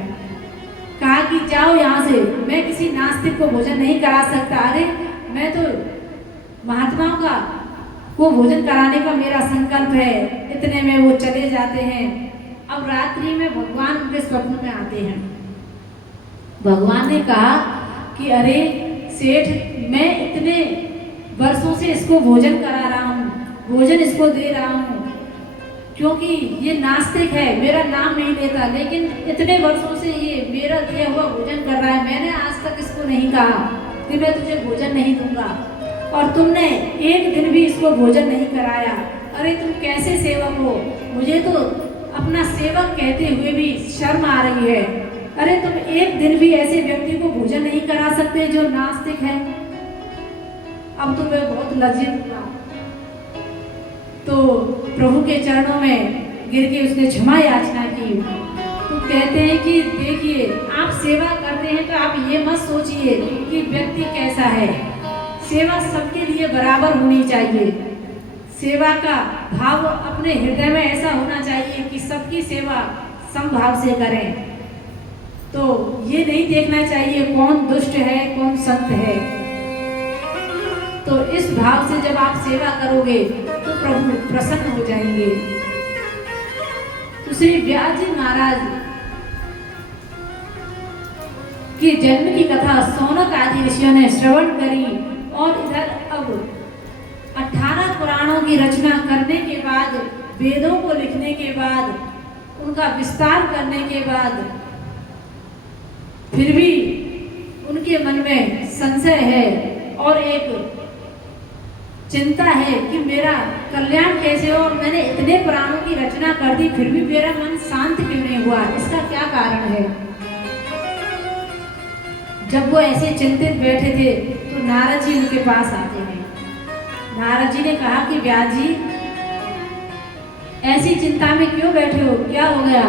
कहा कि जाओ यहाँ से, मैं किसी नास्तिक को भोजन नहीं करा सकता। अरे मैं तो महात्माओं का को भोजन कराने का मेरा संकल्प है। इतने में वो चले जाते हैं। अब रात्रि में भगवान उनके स्वप्न में आते हैं। भगवान ने कहा कि अरे सेठ, मैं इतने वर्षों से इसको भोजन करा रहा हूँ, भोजन इसको दे रहा हूँ, क्योंकि ये नास्तिक है, मेरा नाम नहीं लेता, लेकिन इतने वर्षों से ये मेरा दिया हुआ भोजन कर रहा है। मैंने आज तक इसको नहीं कहा कि मैं तुझे भोजन नहीं दूंगा, और तुमने एक दिन भी इसको भोजन नहीं कराया। अरे तुम कैसे सेवक हो, मुझे तो अपना सेवक कहते हुए भी शर्म आ रही है। अरे तुम एक दिन भी ऐसे व्यक्ति को भोजन नहीं करा सकते जो नास्तिक है। अब तो वह बहुत लज्जित हुआ, तो प्रभु के चरणों में गिर के उसने क्षमा याचना की। तो कहते हैं कि देखिए, आप सेवा करते हैं तो आप ये मत सोचिए कि व्यक्ति कैसा है। सेवा सबके लिए बराबर होनी चाहिए। सेवा का भाव अपने हृदय में ऐसा होना चाहिए कि सबकी सेवा समभाव से करें। तो ये नहीं देखना चाहिए कौन दुष्ट है कौन संत है। तो इस भाव से जब आप सेवा करोगे तो प्रभु प्रसन्न हो जाएंगे। तो श्री व्यास जी महाराज की जन्म की कथा सौनक आदि ऋषियों ने श्रवण करी, और इधर अब 18 पुराणों की रचना करने के बाद, वेदों को लिखने के बाद, उनका विस्तार करने के बाद, फिर भी उनके मन में संशय है और एक चिंता है कि मेरा कल्याण कैसे हो, और मैंने इतने पुराणों की रचना कर दी फिर भी मेरा मन शांत क्यों नहीं हुआ, इसका क्या कारण है। जब वो ऐसे चिंतित बैठे थे तो तो नारद जी उनके पास आते हैं। नारद जी ने कहा कि व्यास जी ऐसी चिंता में क्यों बैठे हो, क्या हो गया?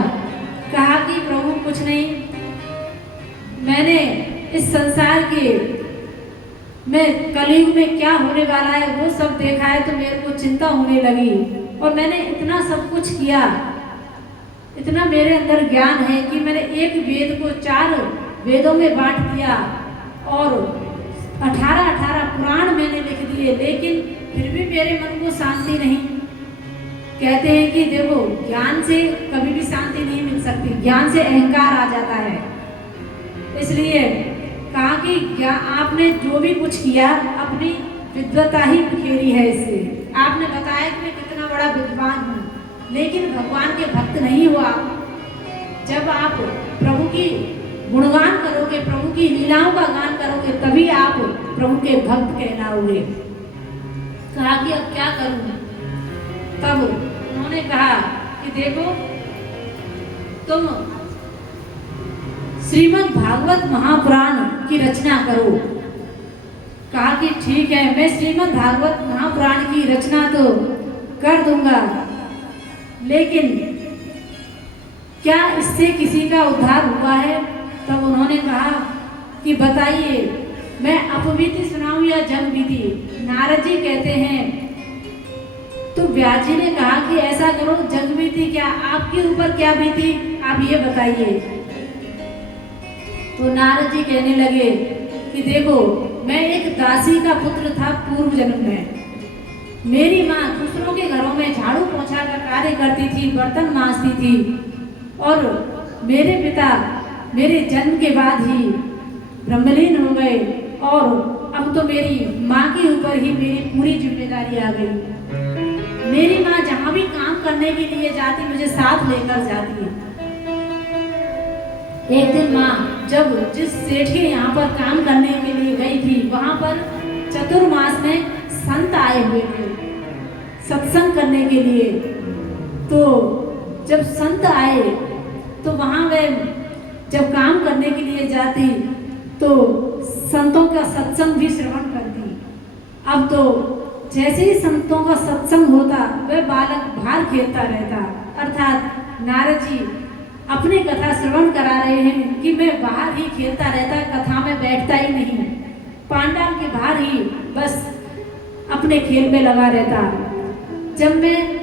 कहा कि प्रभु कुछ नहीं, मैंने इस संसार के में कलयुग में क्या होने वाला है वो सब देखा है, तो मेरे को चिंता होने लगी। और मैंने इतना सब कुछ किया, इतना मेरे अंदर ज्ञान है कि मैंने एक वेद को 4 वेदों में बांट दिया और 18 पुराण मैंने लिख दिए, लेकिन फिर भी मेरे मन को शांति नहीं। कहते हैं कि देखो, ज्ञान से कभी भी शांति नहीं मिल सकती, ज्ञान से अहंकार आ जाता है। इसलिए कहा कि आपने जो भी कुछ किया अपनी विद्वता ही बिखेरी है। इससे आपने बताया कि मैं कितना बड़ा विद्वान हूँ, लेकिन भगवान के भक्त नहीं हो आप। जब आप प्रभु की गुणगान करोगे, प्रभु की लीलाओं का गान करोगे, तभी आप प्रभु के भक्त कहलाओगे। कहा कि अब क्या करूं? तब उन्होंने कहा कि देखो, तुम श्रीमद् भागवत महापुराण की रचना करो। कहा कि ठीक है, मैं श्रीमद् भागवत महापुराण की रचना तो कर दूंगा, लेकिन क्या इससे किसी का उद्धार हुआ है? तब उन्होंने कहा कि बताइए, मैं अपबीती सुनाऊं या जगबीती? नारद जी कहते हैं, तो व्यास जी ने कहा कि ऐसा करो, जगबीती क्या, आपके ऊपर क्या बीती आप ये बताइए। तो नारद जी कहने लगे कि देखो, मैं एक दासी का पुत्र था पूर्व जन्म में। मेरी माँ दूसरों के घरों में झाड़ू पोछा का कार्य करती थी, बर्तन मांजती थी, और मेरे पिता मेरे जन्म के बाद ही ब्रह्मलीन हो गए, और अब तो मेरी माँ के ऊपर ही मेरी पूरी जिम्मेदारी आ गई। मेरी माँ जहाँ भी काम करने के लिए जाती, मुझे साथ लेकर जाती है। एक दिन माँ जब जिस सेठ के यहाँ पर काम करने के लिए गई थी, वहाँ पर चतुर्मास में संत आए हुए थे सत्संग करने के लिए। तो जब संत आए तो वहाँ वे जब काम करने के लिए जाती तो संतों का सत्संग भी श्रवण करती। अब तो जैसे ही संतों का सत्संग होता, वह बालक बाहर खेलता रहता, अर्थात नारद जी अपनी कथा श्रवण करा रहे हैं कि मैं बाहर ही खेलता रहता, कथा में बैठता ही नहीं, पांडाल के बाहर ही बस अपने खेल में लगा रहता। जब मैं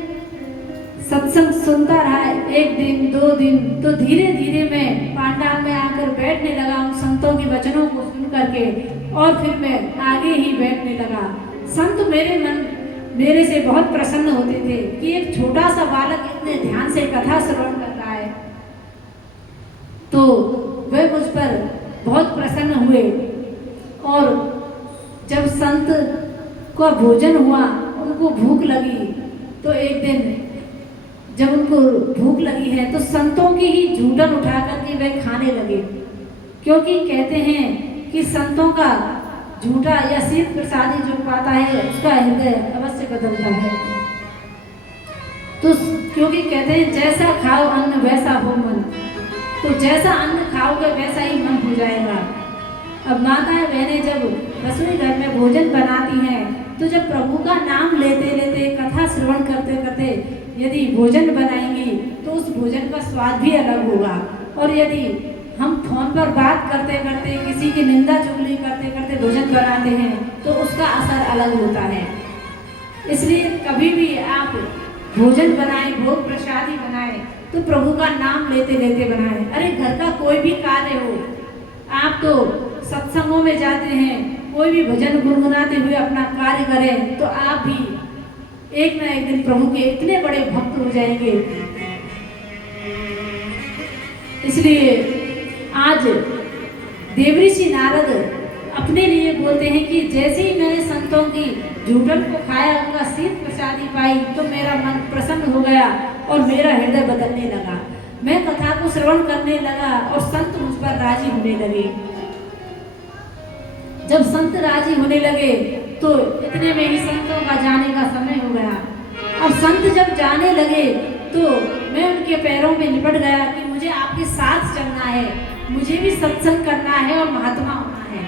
सत्संग सुनता रहा 1 दिन 2 दिन, तो धीरे धीरे मैं पांडाल में आकर बैठने लगा उन संतों के वचनों को सुन करके, और फिर मैं आगे ही बैठने लगा। संत मेरे से बहुत प्रसन्न होते थे कि एक छोटा सा बालक इतने ध्यान से कथा श्रवण कर रहा है। तो वे मुझ पर बहुत प्रसन्न हुए, और जब संत को भोजन हुआ, उनको भूख लगी, तो एक दिन जब उनको भूख लगी है तो संतों की ही झूठन उठा करके वे खाने लगे, क्योंकि कहते हैं कि संतों का झूठा या शीत प्रसादी जो पाता है उसका हृदय अवश्य बदलता है। तो क्योंकि कहते हैं जैसा खाओ अन्न वैसा हो मन, तो जैसा अन्न खाओगे वैसा ही मन हो जाएगा। अब माताएं बहनें जब रसोई घर में भोजन बनाती हैं, तो जब प्रभु का नाम लेते लेते कथा श्रवण करते करते यदि भोजन बनाएंगी तो उस भोजन का स्वाद भी अलग होगा। और यदि हम फोन पर बात करते करते किसी की निंदा चुगली करते करते भोजन बनाते हैं तो उसका असर अलग होता है। इसलिए कभी भी आप भोजन बनाएं, भोग प्रसादी बनाएं, तो प्रभु का नाम लेते लेते बनाएं। अरे घर का कोई भी कार्य हो, आप तो सत्संगों में जाते हैं, कोई भी भजन गुनगुनाते हुए अपना कार्य करें, तो आप भी एक ना एक दिन प्रभु के इतने बड़े भक्त हो जाएंगे। इसलिए आज देवऋषि नारद अपने लिए बोलते हैं कि जैसे ही मैंने संतों की झूठन को खाया, उनका शीत प्रसादी पाई, तो मेरा मन प्रसन्न हो गया और मेरा हृदय बदलने लगा। मैं कथा को श्रवण करने लगा और संत मुझ पर राजी होने लगे। जब संत राजी होने लगे तो इतने में ही संतों का जाने का समय हो गया। अब संत जब जाने लगे तो मैं उनके पैरों में लिपट गया कि मुझे आपके साथ चलना है, मुझे भी सत्संग करना है और महात्मा होना है।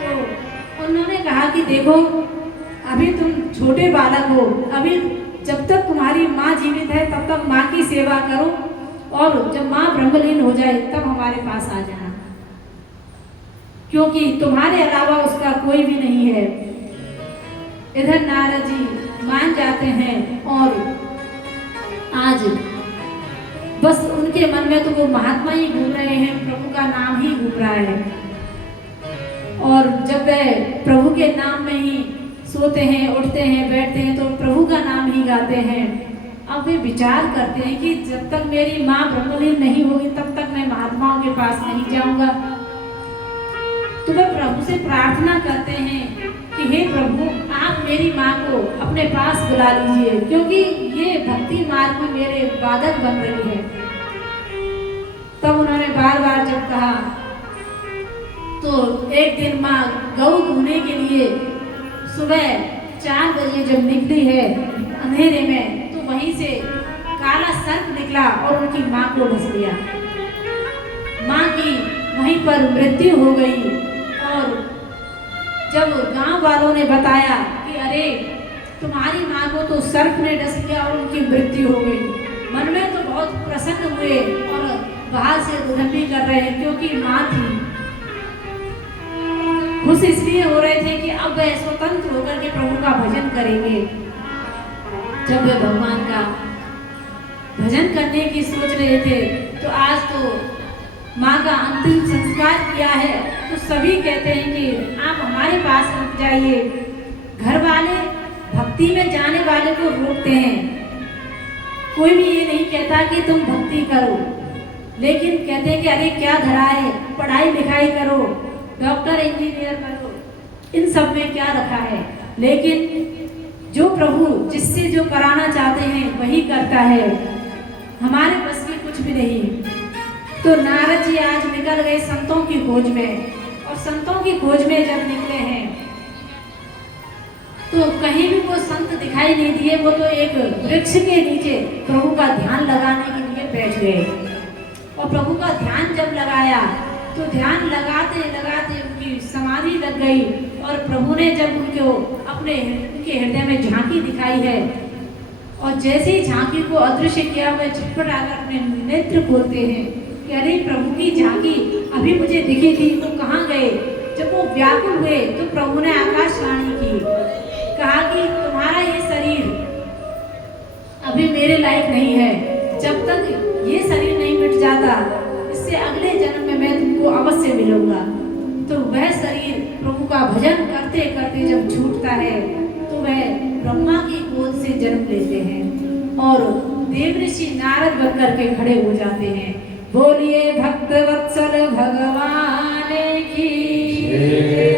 तो उन्होंने कहा कि देखो अभी तुम छोटे बालक हो, अभी जब तक तुम्हारी माँ जीवित है तब तक माँ की सेवा करो, और जब माँ ब्रह्मलीन हो जाए तब हमारे पास आ जाना, क्योंकि तुम्हारे अलावा उसका कोई भी नहीं है। इधर नारद जी मान जाते हैं और आज बस उनके मन में तो वो महात्मा ही घूम रहे हैं, प्रभु का नाम ही घूम रहा है। और जब वे प्रभु के नाम में ही सोते हैं, उठते हैं, बैठते हैं तो प्रभु का नाम ही गाते हैं। अब वे विचार करते हैं कि जब तक मेरी माँ ब्रह्मलीन नहीं होगी तब तक मैं महात्माओं के पास नहीं जाऊंगा। तो वे प्रभु से प्रार्थना करते हैं कि हे प्रभु, आप मेरी माँ को अपने पास बुला लीजिए, क्योंकि ये भक्ति मार्ग में मेरे बाधक बन रही है। तब उन्होंने बार बार जब कहा तो एक दिन माँ गौ धोने के लिए सुबह 4 बजे जब निकली है अंधेरे में, तो वहीं से काला सर्प निकला और उनकी माँ को डस लिया। माँ की वहीं पर मृत्यु हो गई। और जब गांव वालों ने बताया कि अरे तुम्हारी माँ को तो सर्प ने डस लिया और उनकी मृत्यु हो गई, मन में तो बहुत प्रसन्न हुए और बाहर से दुल्हन कर रहे हैं, क्योंकि माँ थी। खुश इसलिए हो रहे थे कि अब वे स्वतंत्र होकर के प्रभु का भजन करेंगे। जब वे भगवान का भजन करने की सोच रहे थे तो आज तो माँ का अंतिम संस्कार किया है, तो सभी कहते हैं कि आप हमारे पास रुक जाइए। घर वाले भक्ति में जाने वाले को रोकते हैं, कोई भी ये नहीं कहता कि तुम भक्ति करो, लेकिन कहते हैं कि अरे क्या धरा है, पढ़ाई लिखाई करो, डॉक्टर इंजीनियर बनो, इन सब में क्या रखा है। लेकिन जो प्रभु जिससे जो कराना चाहते हैं वही करता है, हमारे बस की कुछ भी नहीं। तो नारद जी आज निकल गए संतों की खोज में, और संतों की खोज में जब निकले हैं तो कहीं भी वो संत दिखाई नहीं दिए। वो तो एक वृक्ष के नीचे प्रभु का ध्यान लगाने के लिए बैठ गए, और प्रभु का ध्यान जब लगाया तो ध्यान लगाते लगाते उनकी समाधि लग गई। और प्रभु ने जब उनके हृदय में झांकी दिखाई है, और जैसे ही झांकी को अदृश्य किया, वह झटपट आकर अपने नेत्र खोलते हैं कि अरे प्रभु की झांकी अभी मुझे दिखी थी, तो कहाँ गए। जब वो व्याकुल हुए तो प्रभु ने आकाशवाणी की, कहा कि तुम्हारा ये शरीर अभी मेरे लायक नहीं है, जब तक ये शरीर नहीं मिट जाता इससे अगले जन्म में मैं तुमको अवश्य मिलूंगा। तो वह शरीर प्रभु का भजन करते करते जब छूटता है तो वह ब्रह्मा की गोद से जन्म लेते हैं और देवऋषि नारद बन करके खड़े हो जाते हैं। बोलिए भक्त वत्सल भगवान की।